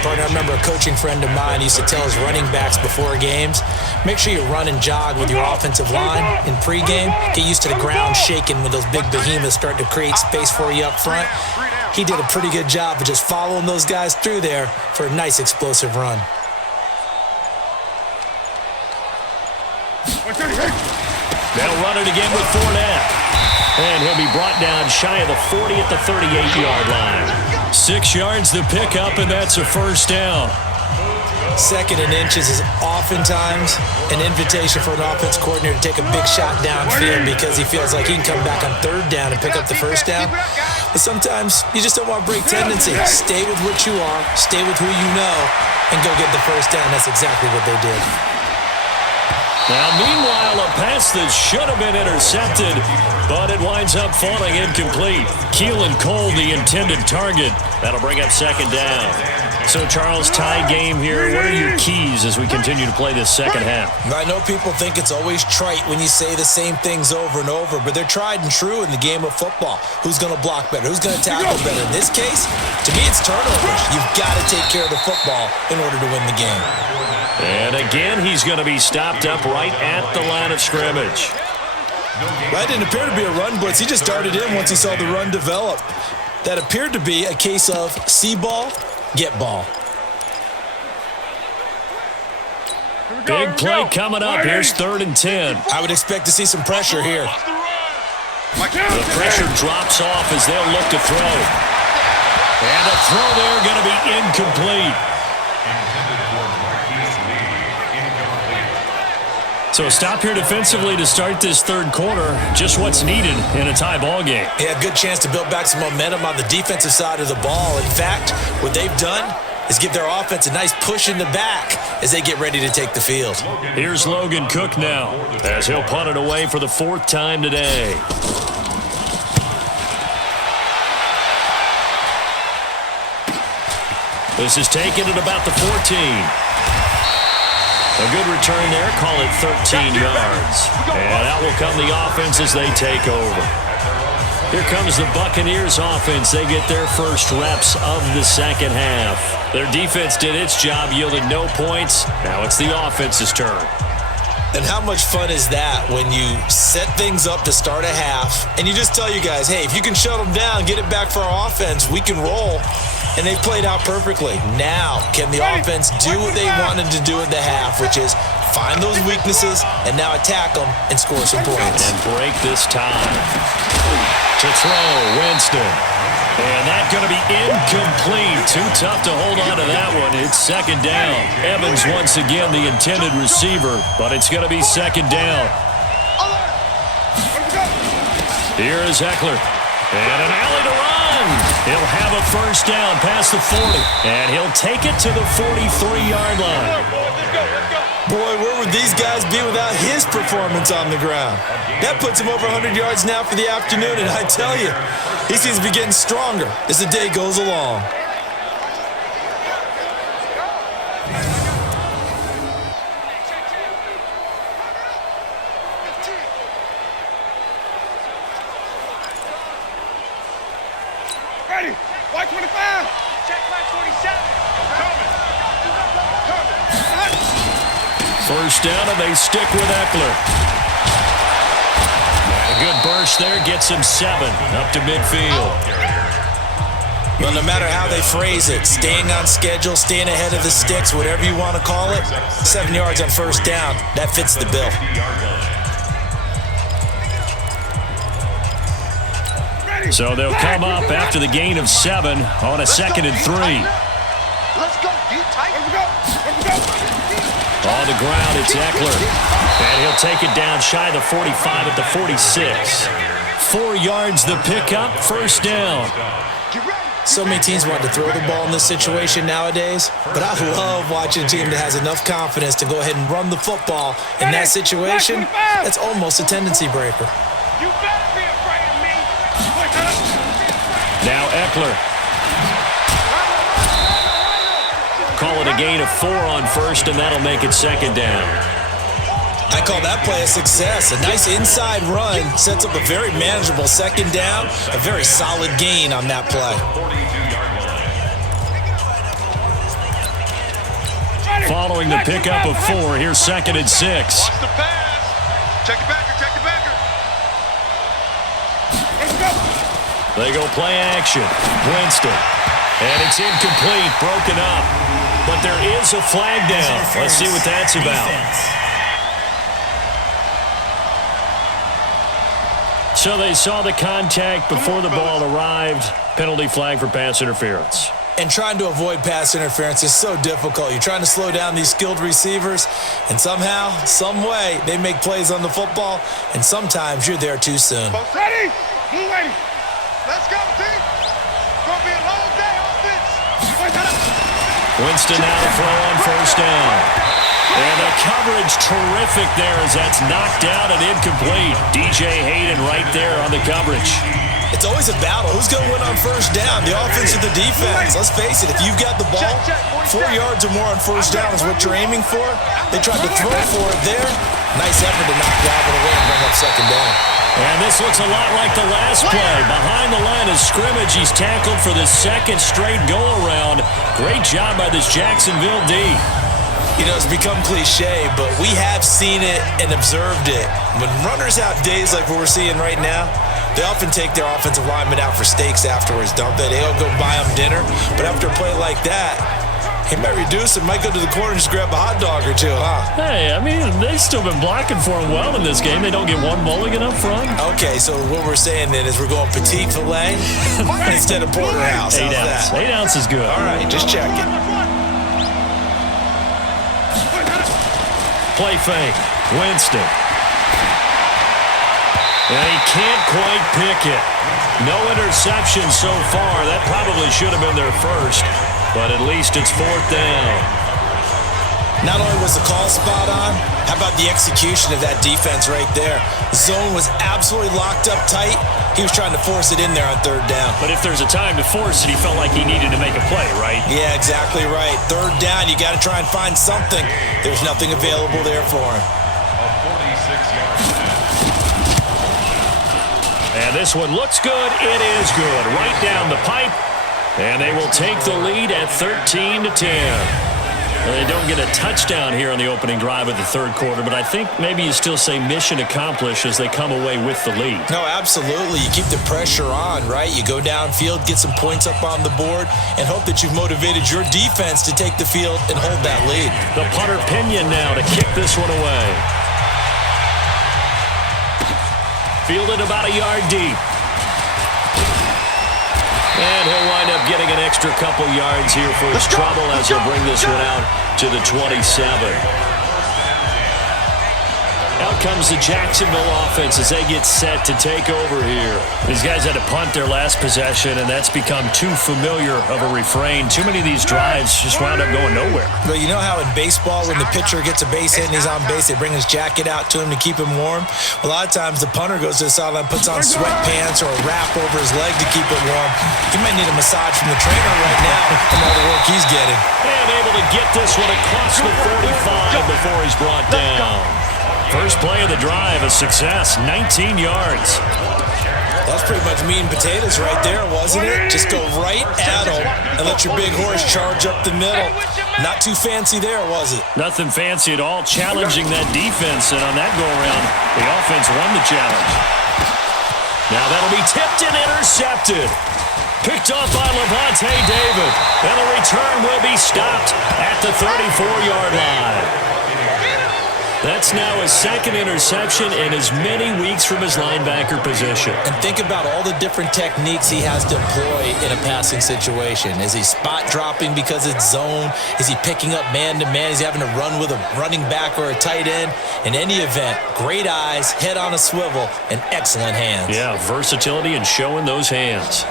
Partner, I remember a coaching friend of mine used to tell his running backs before games, make sure you run and jog with your offensive line in pregame. Get used to the ground shaking when those big behemoths start to create space for you up front. He did a pretty good job of just following those guys through there for a nice explosive run. They'll run it again with Fournette. And he'll be brought down shy of the 40 at the 38-yard line. 6 yards to pick up, and that's a first down. 2nd and inches is oftentimes an invitation for an offense coordinator to take a big shot downfield because he feels like he can come back on 3rd down and pick up the first down. But sometimes you just don't want to break tendency. Stay with what you are, stay with who you know, and go get the first down. That's exactly what they did. Now, meanwhile, a pass that should have been intercepted, but it winds up falling incomplete. Keelan Cole, the intended target. That'll bring up second down. So, Charles, tie game here. What are your keys as we continue to play this second half? I know people think it's always trite when you say the same things over and over, but they're tried and true in the game of football. Who's going to block better? Who's going to tackle better? In this case, to me, it's turnovers. You've got to take care of the football in order to win the game. And again, he's going to be stopped up right at the line of scrimmage. That didn't appear to be a run blitz. He just darted in once he saw the run develop. That appeared to be a case of see ball, get ball. Big play coming up. Here's 3rd and 10. I would expect to see some pressure here. The pressure drops off as they'll look to throw. And a throw there going to be incomplete. So a stop here defensively to start this third quarter. Just what's needed in a tie ball game. Yeah, good chance to build back some momentum on the defensive side of the ball. In fact, what they've done is give their offense a nice push in the back as they get ready to take the field. Here's Logan Cook now as he'll punt it away for the 4th time today. This is taken at about the 14. A good return there. Call it 13 yards. And out will come the offense as they take over. Here comes the Buccaneers offense. They get their first reps of the second half. Their defense did its job, yielded no points. Now it's the offense's turn. And how much fun is that when you set things up to start a half and you just tell you guys, hey, if you can shut them down, get it back for our offense, we can roll. And they played out perfectly. Now, can the offense do what they wanted to do at the half, which is find those weaknesses and now attack them and score some points. And break this time. To throw, Winston. And that's going to be incomplete. Too tough to hold on to that one. It's second down. Evans once again the intended receiver, but it's going to be second down. Here is Eckler. And an alley to run. He'll have a first down past the 40. And he'll take it to the 43-yard line. Boy, where would these guys be without his performance on the ground? That puts him over 100 yards now for the afternoon, and I tell you, he seems to be getting stronger as the day goes along. Ready. White 25. Check my 27. Coming. First down, and they stick with Eckler. A good burst there gets him 7 up to midfield. Well, no matter how they phrase it, staying on schedule, staying ahead of the sticks, whatever you want to call it, 7 yards on first down, that fits the bill. So they'll come up after the gain of 7 on a 2nd and 3. Let's go. Get tight. Let's go. On the ground, it's Eckler. And he'll take it down shy of the 45 at the 46. 4 yards the pickup, first down. So many teams want to throw the ball in this situation nowadays, but I love watching a team that has enough confidence to go ahead and run the football in that situation. That's almost a tendency breaker. You better be afraid of me. Now Eckler. Call it a gain of 4 on first, and that'll make it second down. I call that play a success. A nice inside run sets up a very manageable second down, a very solid gain on that play. Following the pickup of 4, here's 2nd and 6. Watch the pass. Check the backer. Check the backer. Let's go. They go play action. Winston. And it's incomplete, broken up. But there is a flag down. Let's see what that's about. So they saw the contact before the ball arrived. Penalty flag for pass interference. And trying to avoid pass interference is so difficult. You're trying to slow down these skilled receivers, and somehow, some way, they make plays on the football, and sometimes you're there too soon. Ready? Move ready. Let's go, team. Gonna be a long day offense. Winston now to throw on first down. And the coverage terrific there as that's knocked down and incomplete. DJ Hayden right there on the coverage. It's always a battle. Who's going to win on first down, the offense or the defense? Let's face it, if you've got the ball, 4 yards or more on first down is what you're aiming for. They tried to throw for it there. Nice effort to knock Galvin away and bring up second down. And this looks a lot like the last play. Behind the line of scrimmage, he's tackled for the 2nd straight go-around. Great job by this Jacksonville D. You know, it's become cliche, but we have seen it and observed it. When runners have days like what we're seeing right now, they often take their offensive linemen out for steaks afterwards, don't they? They'll go buy them dinner. But after a play like that, he might reduce it, might go to the corner and just grab a hot dog or two, huh? Hey, I mean, they've still been blocking for him well in this game. They don't get one mulligan up front. Okay, so what we're saying then is we're going petite filet instead of porterhouse. 8 How's ounce. that? 8 ounce is good. All right, just checking. Play fake. Winston. And he can't quite pick it. No interception so far. That probably should have been their first. but at least it's 4th down. Not only was the call spot on, how about the execution of that defense right there? The zone was absolutely locked up tight. He was trying to force it in there on 3rd down. But if there's a time to force it, he felt like he needed to make a play, right? Yeah, exactly right. 3rd down, you got to try and find something. There's nothing available there for him. And this one looks good. It is good. Right down the pipe. And they will take the lead at 13-10. They don't get a touchdown here on the opening drive of the 3rd quarter, but I think maybe you still say mission accomplished as they come away with the lead. No, absolutely. You keep the pressure on, right? You go downfield, get some points up on the board, and hope that you've motivated your defense to take the field and hold that lead. The punter Pinion now to kick this one away. Fielded about a yard deep. And he'll wind up getting an extra couple yards here for his trouble as he'll bring this one out to the 27. Out comes the Jacksonville offense as they get set to take over here. These guys had to punt their last possession, and that's become too familiar of a refrain. Too many of these drives just wound up going nowhere. Well, you know how in baseball when the pitcher gets a base hit and he's on base, they bring his jacket out to him to keep him warm? A lot of times the punter goes to the sideline, puts on sweatpants or a wrap over his leg to keep it warm. He might need a massage from the trainer right now from all the work he's getting. And able to get this one across the 45 before he's brought down. First play of the drive, a success, 19 yards. That's pretty much meat and potatoes right there, wasn't it? Just go right at him and let your big horse charge up the middle. Not too fancy there, was it? Nothing fancy at all, challenging that defense, and on that go-around, the offense won the challenge. Now that'll be tipped and intercepted. Picked off by Levante David, and the return will be stopped at the 34-yard line. That's now his 2nd interception in as many weeks from his linebacker position. And think about all the different techniques he has to employ in a passing situation. Is he spot dropping because it's zone? Is he picking up man-to-man? Is he having to run with a running back or a tight end? In any event, great eyes, head on a swivel, and excellent hands. Yeah, versatility and showing those hands.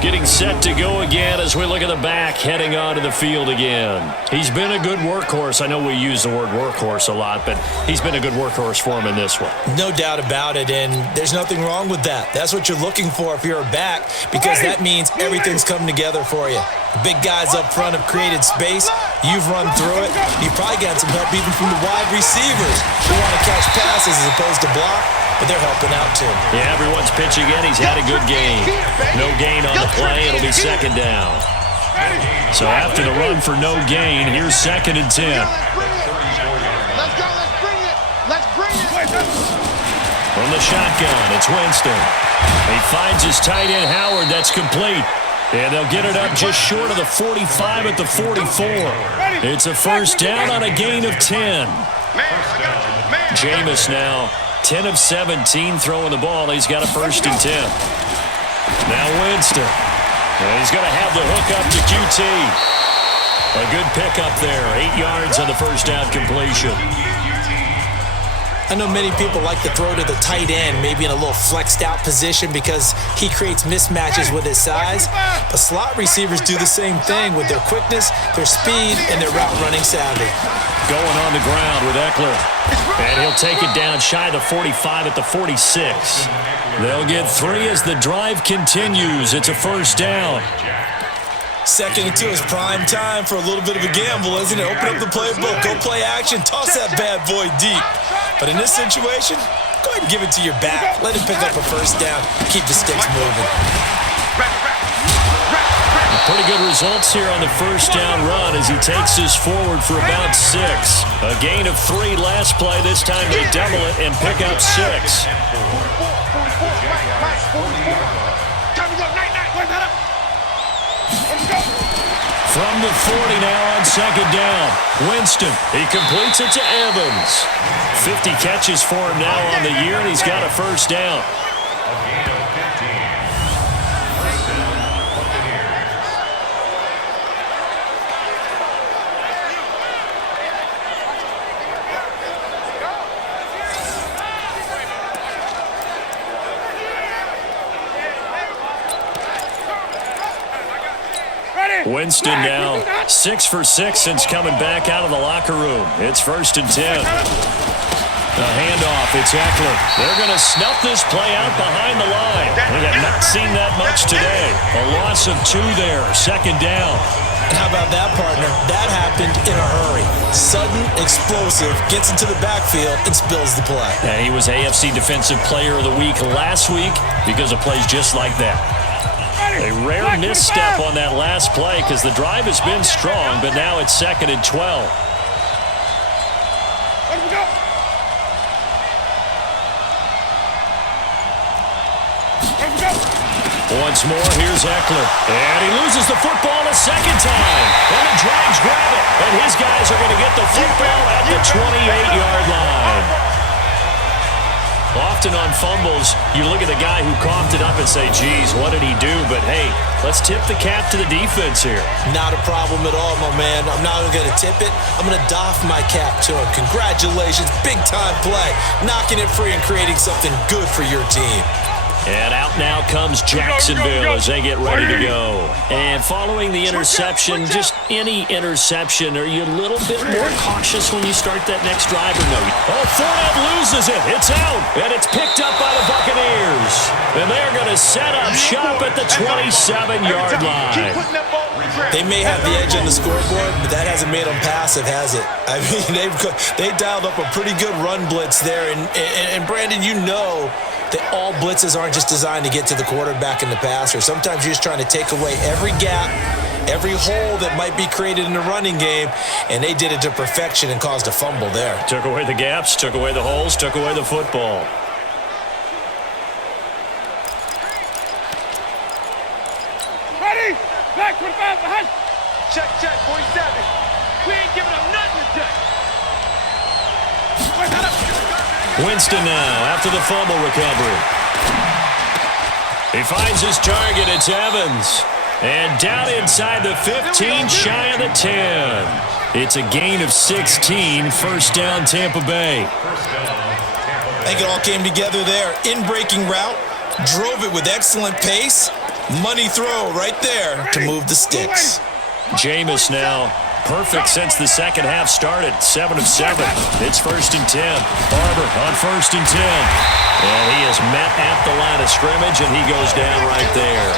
Getting set to go again as we look at the back, heading onto the field again. He's been a good workhorse. I know we use the word workhorse a lot, but he's been a good workhorse for him in this one. No doubt about it, and there's nothing wrong with that. That's what you're looking for if you're a back, because that means everything's coming together for you. The big guys up front have created space. You've run through it. You've probably got some help even from the wide receivers who want to catch passes as opposed to block, but they're helping out too. Yeah, everyone's pitching in. He's had a good game. No gain on the play. It'll be 2nd down. So after the run for no gain, here's 2nd and 10. Let's go. Let's bring it. From the shotgun, it's Winston. He finds his tight end, Howard. That's complete. And they'll get it up just short of the 45 at the 44. It's a 1st down on a gain of 10. Jameis now 10 of 17 throwing the ball. He's got a 1st and 10. Now Winston. And he's going to have the hook up to QT. A good pickup there. 8 yards on the 1st down completion. I know many people like to throw to the tight end, maybe in a little flexed out position because he creates mismatches with his size. But slot receivers do the same thing with their quickness, their speed, and their route running savvy. Going on the ground with Eckler. And he'll take it down shy of the 45 at the 46. They'll get 3 as the drive continues. It's a 1st down. 2nd and 2 is prime time for a little bit of a gamble, isn't it? Open up the playbook, go play action, toss that bad boy deep. But in this situation, go ahead and give it to your back. Let him pick up a 1st down. Keep the sticks moving. Pretty good results here on the 1st down run as he takes this forward for about 6. A gain of 3 last play. This time they double it and pick up 6. From the 40 now on 2nd down. Winston, he completes it to Evans. 50 catches for him now on the year, and he's got a 1st down. Winston now 6 for 6 since coming back out of the locker room. It's 1st and 10. The handoff, it's Eckler. They're going to snuff this play out behind the line. We have not seen that much today. A loss of 2 there, 2nd down. How about that, partner? That happened in a hurry. Sudden, explosive, gets into the backfield and spills the play. And he was AFC Defensive Player of the Week last week because of plays just like that. A rare misstep on that last play because the drive has been strong, but now it's 2nd and 12. Once more, here's Eckler. And he loses the football a 2nd time. And the Jags grab it. And his guys are going to get the football at the 28-yard line. Often on fumbles, you look at the guy who coughed it up and say, geez, what did he do? But, hey, let's tip the cap to the defense here. Not a problem at all, my man. I'm not even going to tip it. I'm going to doff my cap to him. Congratulations. Big-time play. Knocking it free and creating something good for your team. And out now comes Jacksonville as they get ready to go. And following the interception, just any interception, are you a little bit more cautious when you start that next drive or no? Oh, Fournette loses it. It's out. And it's picked up by the Buccaneers. And they're going to set up shop at the 27-yard line. They may have the edge on the scoreboard, but that hasn't made them passive, has it? I mean, they dialed up a pretty good run blitz there. And Brandon, you know that all blitzes aren't just designed to get to the quarterback in the passer. Sometimes you're just trying to take away every gap, every hole that might be created in the running game, and they did it to perfection and caused a fumble there. Took away the gaps, took away the holes, took away the football. Ready? Back 25 behind. Check, 47. We ain't giving up nothing today. Winston now after the fumble recovery. He finds his target. It's Evans. And down inside the 15, shy of the 10. It's a gain of 16, 1st down Tampa Bay. I think it all came together there. In-breaking route, drove it with excellent pace. Money throw right there to move the sticks. Jameis now perfect since the 2nd half started. 7 of 7. It's 1st and 10. Barber on 1st and 10. And he is met at the line of scrimmage, and he goes down right there.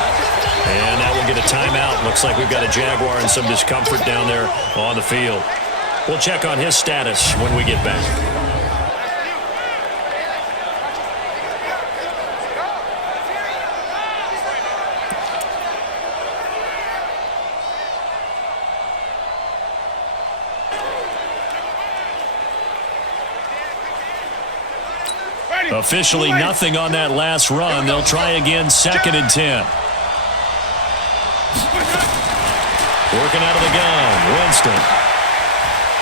And now we'll get a timeout. Looks like we've got a Jaguar and some discomfort down there on the field. We'll check on his status when we get back. Officially nothing on that last run. They'll try again, 2nd and 10. Working out of the gun, Winston.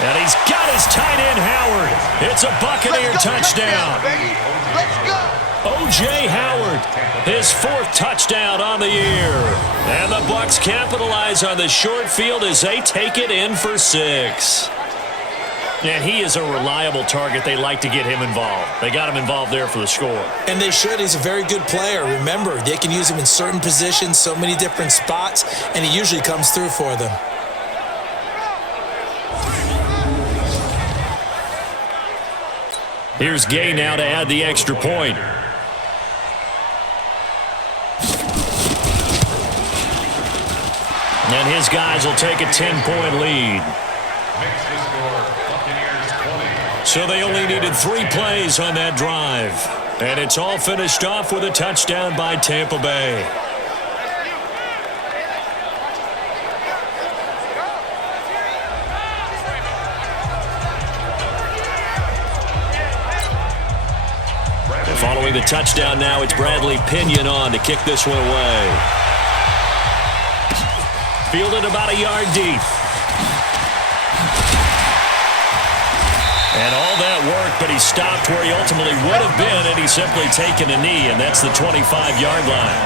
And he's got his tight end, Howard. It's a Buccaneer touchdown. O.J. Howard, his 4th touchdown on the year. And the Bucs capitalize on the short field as they take it in for 6. And he is a reliable target. They like to get him involved. They got him involved there for the score. And they should. He's a very good player. Remember, they can use him in certain positions, so many different spots, and he usually comes through for them. Here's Gay now to add the extra point. And his guys will take a 10-point lead. So they only needed 3 plays on that drive. And it's all finished off with a touchdown by Tampa Bay. And following the touchdown now, it's Bradley Pinion on to kick this one away. Fielded about a yard deep. And all that work, but he stopped where he ultimately would have been, and he's simply taken a knee, and that's the 25-yard line.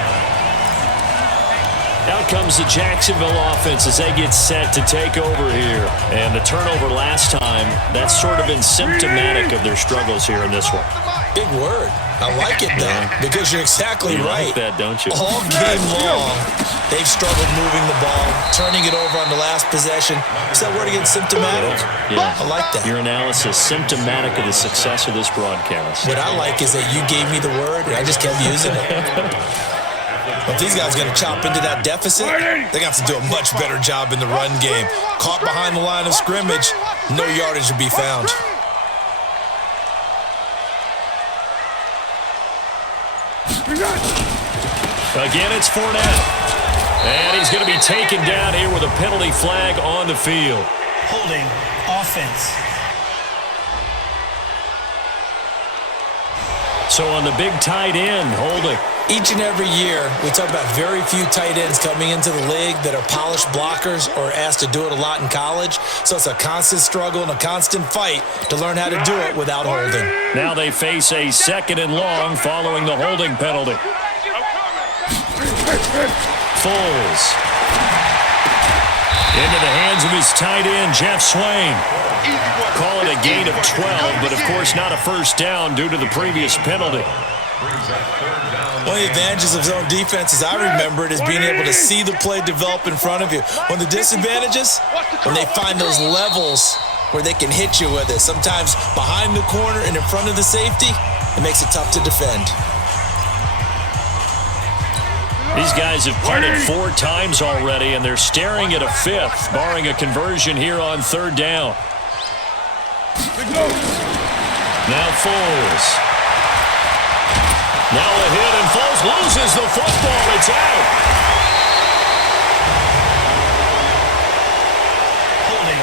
Out comes the Jacksonville offense as they get set to take over here. And the turnover last time, that's sort of been symptomatic of their struggles here in this one. Big word. I like it, though, because you're exactly right. You like that, don't you? All game long, They've struggled moving the ball, turning it over on the last possession. Is that word again, symptomatic? Yeah. I like that. Your analysis, symptomatic of the success of this broadcast. What I like is that you gave me the word, and I just kept using it. If these guys are going to chop into that deficit, they're going to have to do a much better job in the run game. Caught behind the line of scrimmage, no yardage to be found. Again, it's Fournette. And he's going to be taken down here with a penalty flag on the field. Holding offense. So on the big tight end, holding. Each and every year, we talk about very few tight ends coming into the league that are polished blockers or asked to do it a lot in college. So it's a constant struggle and a constant fight to learn how to do it without holding. Now they face a 2nd and long following the holding penalty. Foles. Into the hands of his tight end, Jeff Swain. Call it a gain of 12, but of course not a first down due to the previous penalty. One of the advantages of zone defense, as I remember it, is being able to see the play develop in front of you. One of the disadvantages, when they find those levels where they can hit you with it. Sometimes behind the corner and in front of the safety, it makes it tough to defend. These guys have punted 4 times already, and they're staring at a 5th, barring a conversion here on 3rd down. Now Foles. Now a hit, and Foles loses the football. It's out. Holding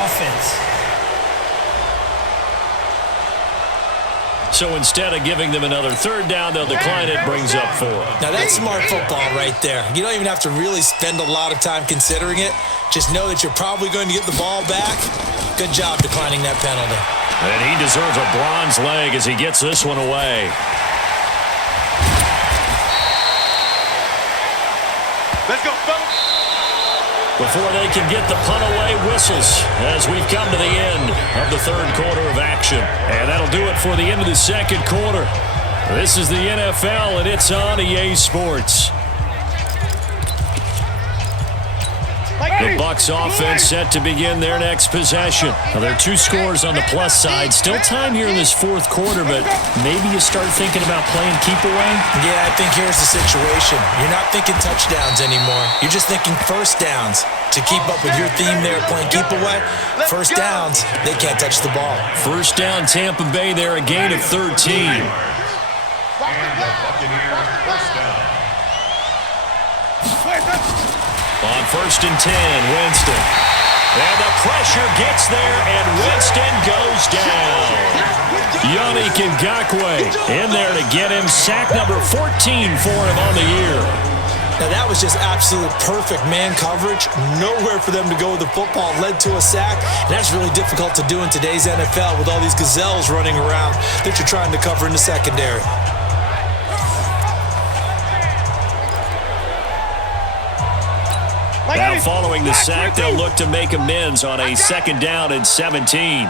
offense. So instead of giving them another 3rd down, they'll decline it, brings up 4. Now that's smart football right there. You don't even have to really spend a lot of time considering it. Just know that you're probably going to get the ball back. Good job declining that penalty. And he deserves a bronze leg as he gets this one away. Let's go, fellas. Before they can get the punt away, whistles as we've come to the end of the 3rd quarter of action. And that'll do it for the end of the 2nd quarter. This is the NFL, and it's on EA Sports. The Bucs offense set to begin their next possession. Now, there are 2 scores on the plus side. Still time here in this 4th quarter, but maybe you start thinking about playing keep away? Yeah, I think here's the situation. You're not thinking touchdowns anymore. You're just thinking first downs. To keep up with your theme there, playing keep away, first downs, they can't touch the ball. First down, Tampa Bay there, a gain of 13. On 1st and 10, Winston. And the pressure gets there, and Winston goes down. Yannick Ngakoue in there to get him sack number 14 for him on the year. Now that was just absolute perfect man coverage. Nowhere for them to go with the football. Led to a sack. And that's really difficult to do in today's NFL with all these gazelles running around that you're trying to cover in the secondary. Now following the sack, they'll look to make amends on a 2nd down and 17.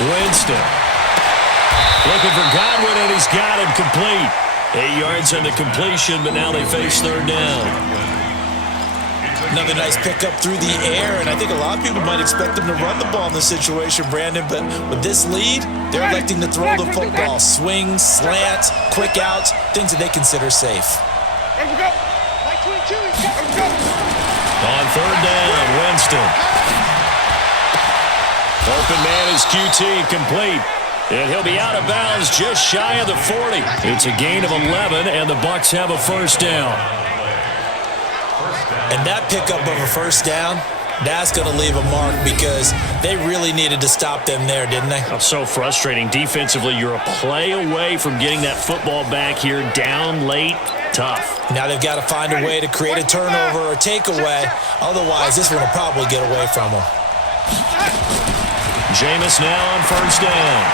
Winston. Looking for Godwin, and he's got him complete. 8 yards on the completion, but now they face 3rd down. Another nice pickup through the air, and I think a lot of people might expect them to run the ball in this situation, Brandon, but with this lead, they're electing to throw the football. Swings, slants, quick outs, things that they consider safe. On 3rd down, Winston. Open man is QT, complete. And he'll be out of bounds just shy of the 40. It's a gain of 11, and the Bucs have a first down. And that pickup of a first down, that's going to leave a mark because they really needed to stop them there, didn't they? That's so frustrating. Defensively, you're a play away from getting that football back here, down late, tough. Now they've got to find a way to create a turnover or takeaway. Otherwise, this one will probably get away from them. Jameis now on first down.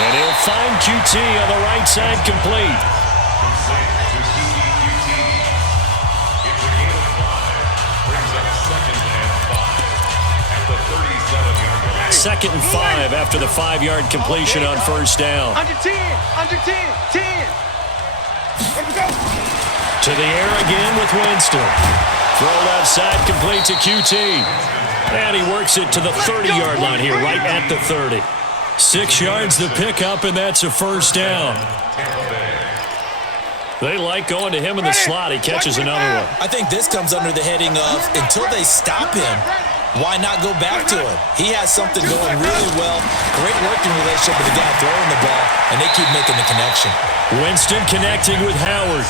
And he'll find QT on the right side, complete. Second and 5 after the 5-yard completion on first down. Under 10, under 10, 10. To the air again with Winston. Throw left side, complete to QT. And he works it to the 30-yard line here, right at the 30. 6 yards the pickup, and that's a first down. They like going to him in the slot. He catches another one. I think this comes under the heading of until they stop him, why not go back to him? He has something going really well. Great working relationship with the guy throwing the ball, and they keep making the connection. Winston connecting with Howard.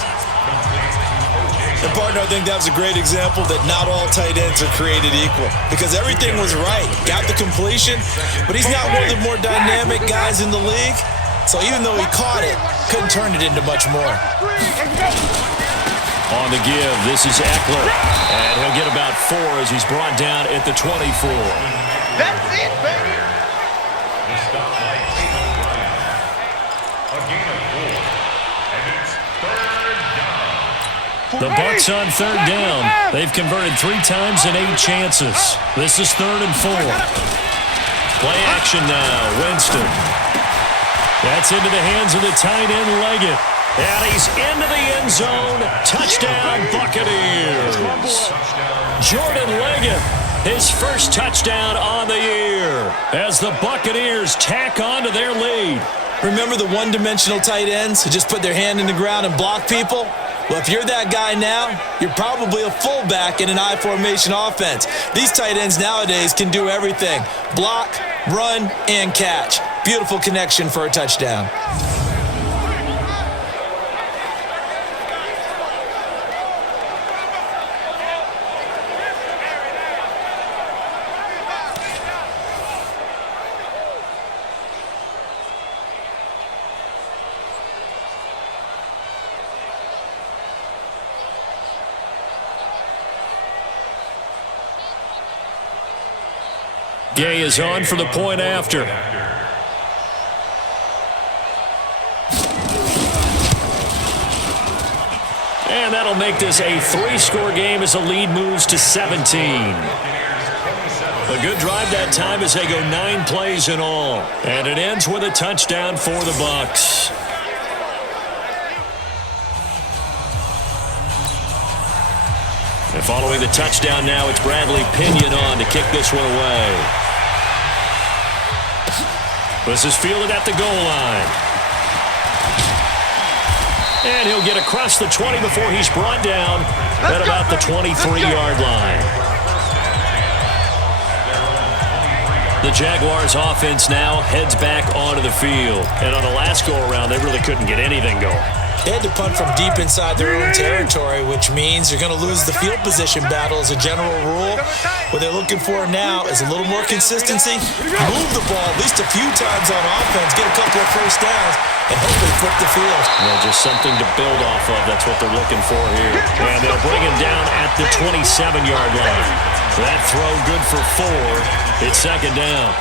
And partner, I think that was a great example that not all tight ends are created equal because everything was right. Got the completion, but he's not one of the more dynamic guys in the league. So even though he caught it, couldn't turn it into much more. On the give, this is Eckler. And he'll get about 4 as he's brought down at the 24. That's it, baby. The Bucs on 3rd down. They've converted 3 times in 8 chances. This is 3rd and 4. Play action now, Winston. That's into the hands of the tight end, Leggett. And he's into the end zone. Touchdown, Buccaneers. Jordan Leggett, his first touchdown on the year as the Buccaneers tack on to their lead. Remember the one-dimensional tight ends who just put their hand in the ground and block people? Well, if you're that guy now, you're probably a fullback in an I-formation offense. These tight ends nowadays can do everything. Block, run, and catch. Beautiful connection for a touchdown. Gay is on for the point after. And that'll make this a 3-score game as the lead moves to 17. A good drive that time as they go 9 plays in all. And it ends with a touchdown for the Bucs. And following the touchdown now, it's Bradley Pinion on to kick this one away. This is fielded at the goal line. And he'll get across the 20 before he's brought down at about the 23-yard line. The Jaguars offense now heads back onto the field. And on the last go-around, they really couldn't get anything going. They had to punt from deep inside their own territory, which means you're going to lose the field position battle as a general rule. What they're looking for now is a little more consistency, move the ball at least a few times on offense, get a couple of first downs, and hopefully flip the field. Well, just something to build off of. That's what they're looking for here. And they'll bring him down at the 27-yard line. That throw good for 4. It's 2nd down.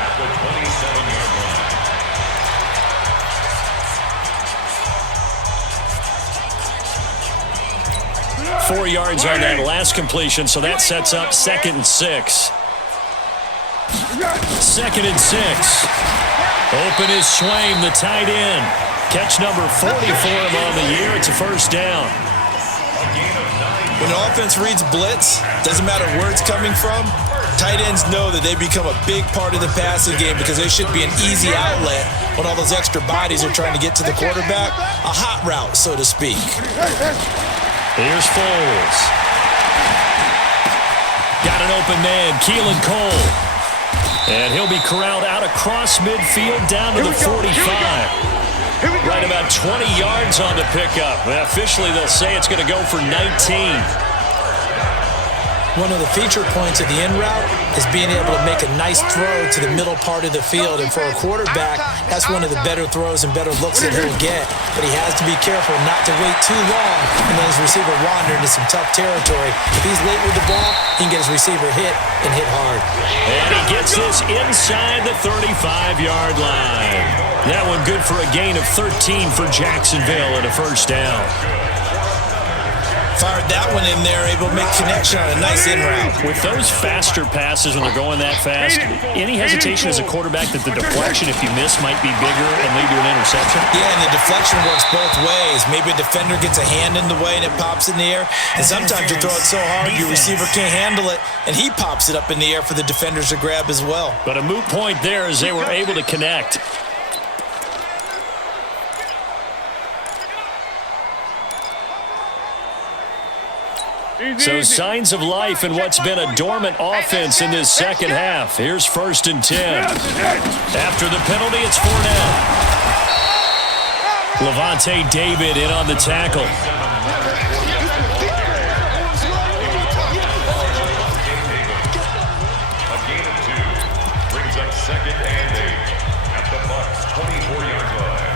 4 yards on that last completion, so that sets up 2nd and 6. 2nd and 6. Open is Swaim, the tight end. Catch number 40 for him on the year. It's a first down. When an offense reads blitz, doesn't matter where it's coming from, tight ends know that they become a big part of the passing game because they should be an easy outlet when all those extra bodies are trying to get to the quarterback. A hot route, so to speak. Here's Foles. Got an open man, Keelan Cole. And he'll be corralled out across midfield down to the 45. Right about 20 yards on the pickup. Officially, they'll say it's going to go for 19. One of the feature points of the in route is being able to make a nice throw to the middle part of the field. And for a quarterback, that's one of the better throws and better looks that he'll get. But he has to be careful not to wait too long and let his receiver wander into some tough territory. If he's late with the ball, he can get his receiver hit and hit hard. And he gets this inside the 35-yard line. That one good for a gain of 13 for Jacksonville and a first down. Fired that that one in there, able to make connection on a nice in route. With those faster passes when they're going that fast, any hesitation as a quarterback that the deflection, if you miss, might be bigger and lead to an interception? Yeah, and the deflection works both ways. Maybe a defender gets a hand in the way and it pops in the air. And sometimes you throw it so hard your receiver can't handle it, and he pops it up in the air for the defenders to grab as well. But a moot point there as they were able to connect. So signs of life in what's been a dormant offense in this second half. Here's 1st and 10. After the penalty, it's Fournette. Levante David in on the tackle. A gain of 2 brings up 2nd and 8 at the Bucs' 24-yard line.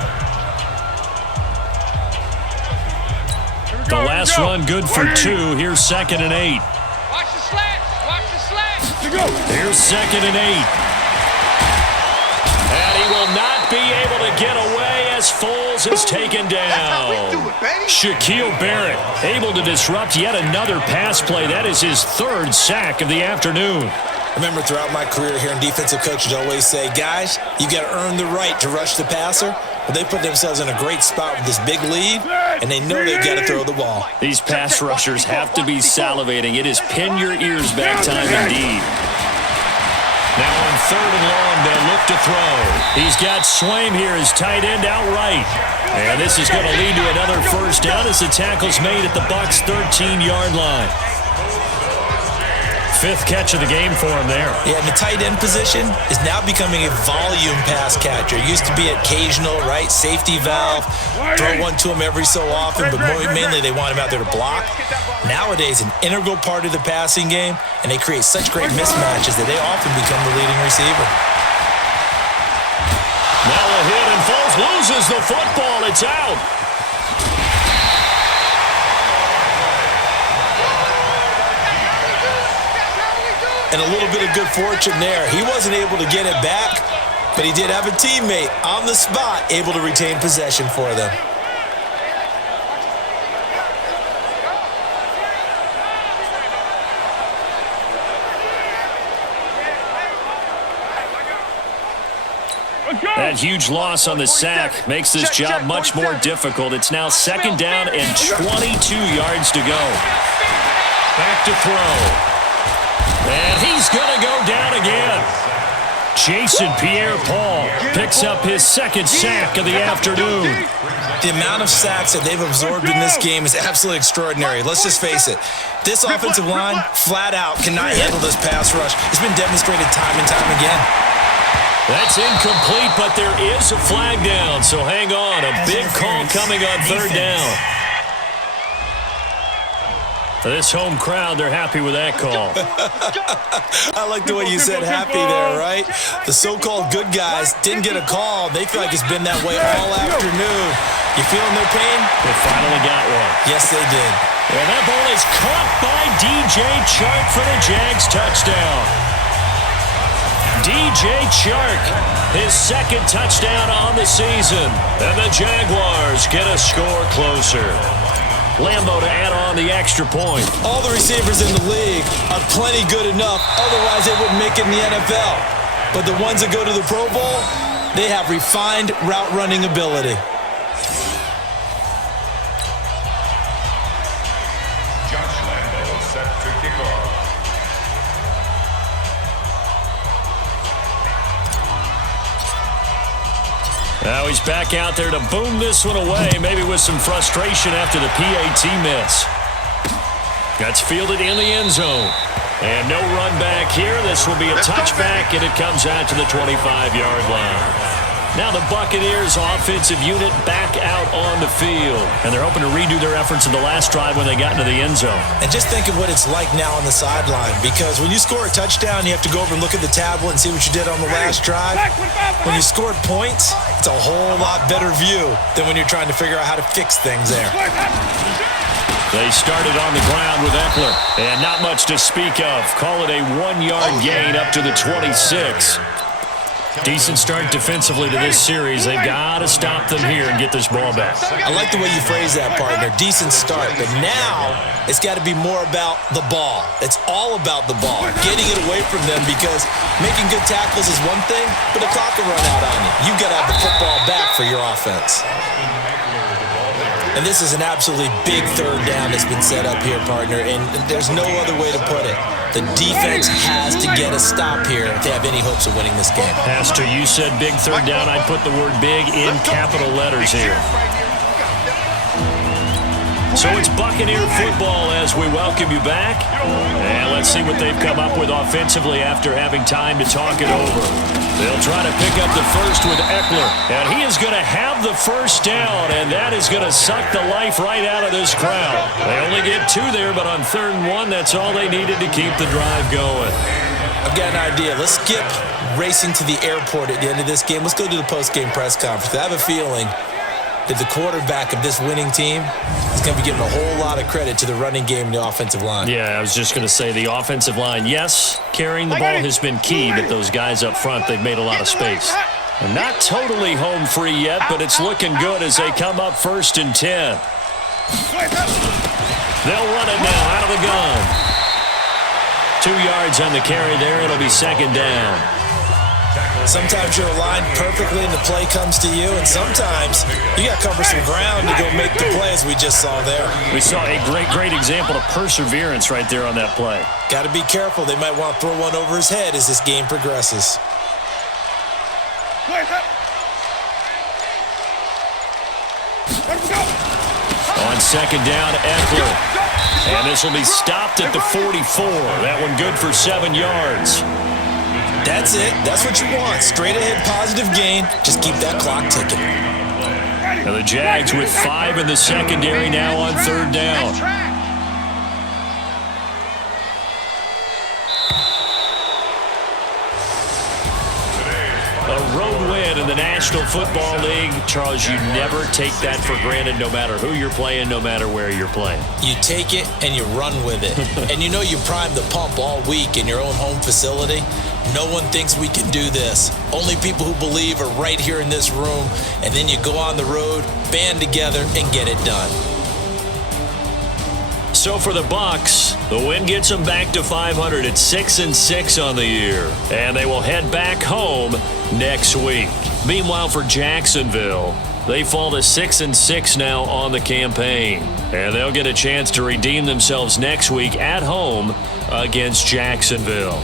The last run good for 2. Here's 2nd and 8. Watch the slats. Watch the slats. Here's 2nd and 8. And he will not be able to get away as Foles is taken down. Shaquille Barrett able to disrupt yet another pass play. That is his 3rd sack of the afternoon. Remember, throughout my career here in defensive coaches always say, guys, you got to earn the right to rush the passer. But they put themselves in a great spot with this big lead, and they know they've got to throw the ball. These pass rushers have to be salivating. It is pin your ears back time indeed. Now on 3rd and long, they'll look to throw. He's got Swaim here, his tight end outright. And this is going to lead to another 1st down as the tackle's made at the Bucs' 13-yard line. 5th catch of the game for him there. Yeah, and the tight end position is now becoming a volume pass catcher. It used to be occasional, right? Safety valve, throw one to him every so often, but mainly they want him out there to block. Nowadays, an integral part of the passing game, and they create such great mismatches that they often become the leading receiver. Now a hit, and Foles loses the football. It's out. And a little bit of good fortune there. He wasn't able to get it back, but he did have a teammate on the spot able to retain possession for them. That huge loss on the sack makes this job much more difficult. It's now 2nd down and 22 yards to go. Back to throw. And he's going to go down again. Jason Pierre-Paul picks up his 2nd sack of the afternoon. The amount of sacks that they've absorbed in this game is absolutely extraordinary. Let's just face it. This offensive line, flat out, cannot handle this pass rush. It's been demonstrated time and time again. That's incomplete, but there is a flag down, so hang on. A big call coming on 3rd down. For this home crowd, they're happy with that call. I like the way you said happy there, right? The so-called good guys didn't get a call. They feel like it's been that way all afternoon. You feeling their pain? They finally got one. Yes, they did. And that ball is caught by DJ Chark for the Jags touchdown. DJ Chark, his 2nd touchdown on the season. And the Jaguars get a score closer. Lambo to add on the extra point. All the receivers in the league are plenty good enough. Otherwise, they wouldn't make it in the NFL. But the ones that go to the Pro Bowl, they have refined route running ability. Josh Lambo set to kick off. Now he's back out there to boom this one away, maybe with some frustration after the PAT miss. That's fielded in the end zone. And no run back here. This will be a touchback, and it comes out to the 25-yard line. Now the Buccaneers offensive unit back out on the field. And they're hoping to redo their efforts in the last drive when they got into the end zone. And just think of what it's like now on the sideline, because when you score a touchdown, you have to go over and look at the tablet and see what you did on the last drive. When you scored points, it's a whole lot better view than when you're trying to figure out how to fix things there. They started on the ground with Eckler, and not much to speak of. Call it a 1-yard gain up to the 26. Decent start defensively to this series. They've got to stop them here and get this ball back. I like the way you phrase that, partner. Decent start. But now it's got to be more about the ball. It's all about the ball. Getting it away from them, because making good tackles is one thing, but the clock will run out on you. You've got to have the football back for your offense. And this is an absolutely big third down that's been set up here, partner, and there's no other way to put it. The defense has to get a stop here if they have any hopes of winning this game. Pastor, you said big third down. I'd put the word big in capital letters here. So it's Buccaneer football as we welcome you back. And let's see what they've come up with offensively after having time to talk it over. They'll try to pick up the first with Eckler. And he is going to have the first down, and that is going to suck the life right out of this crowd. They only get 2 there, but on 3rd and 1, that's all they needed to keep the drive going. I've got an idea. Let's skip racing to the airport at the end of this game. Let's go to the post-game press conference. I have a feeling that the quarterback of this winning team is going to be giving a whole lot of credit to the running game and the offensive line. Yeah, I was just going to say the offensive line, yes, carrying the ball has been key, but those guys up front, they've made a lot of space. And not totally home free yet, but it's looking good as they come up 1st and 10. They'll run it now out of the gun. 2 yards on the carry there. It'll be 2nd down. Sometimes you're aligned perfectly and the play comes to you, and sometimes you got to cover some ground to go make the play, as we just saw there. We saw a great example of perseverance right there on that play. Got to be careful. They might want to throw one over his head as this game progresses. On 2nd down, Eckler. And this will be stopped at the 44. That one good for 7 yards. That's it. That's what you want. Straight ahead positive gain. Just keep that clock ticking. And the Jags with 5 in the secondary now on 3rd down. A road win in the National Football League. Charles, you never take that for granted, no matter who you're playing, no matter where you're playing. You take it and you run with it. And you know you primed the pump all week in your own home facility. No one thinks we can do this. Only people who believe are right here in this room. And then you go on the road, band together, and get it done. So for the Bucs, the win gets them back to 500 at 6-6 on the year. And they will head back home next week. Meanwhile, for Jacksonville, they fall to 6-6 now on the campaign. And they'll get a chance to redeem themselves next week at home against Jacksonville.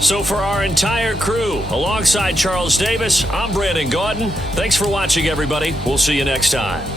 So for our entire crew, alongside Charles Davis, I'm Brandon Gaudin. Thanks for watching, everybody. We'll see you next time.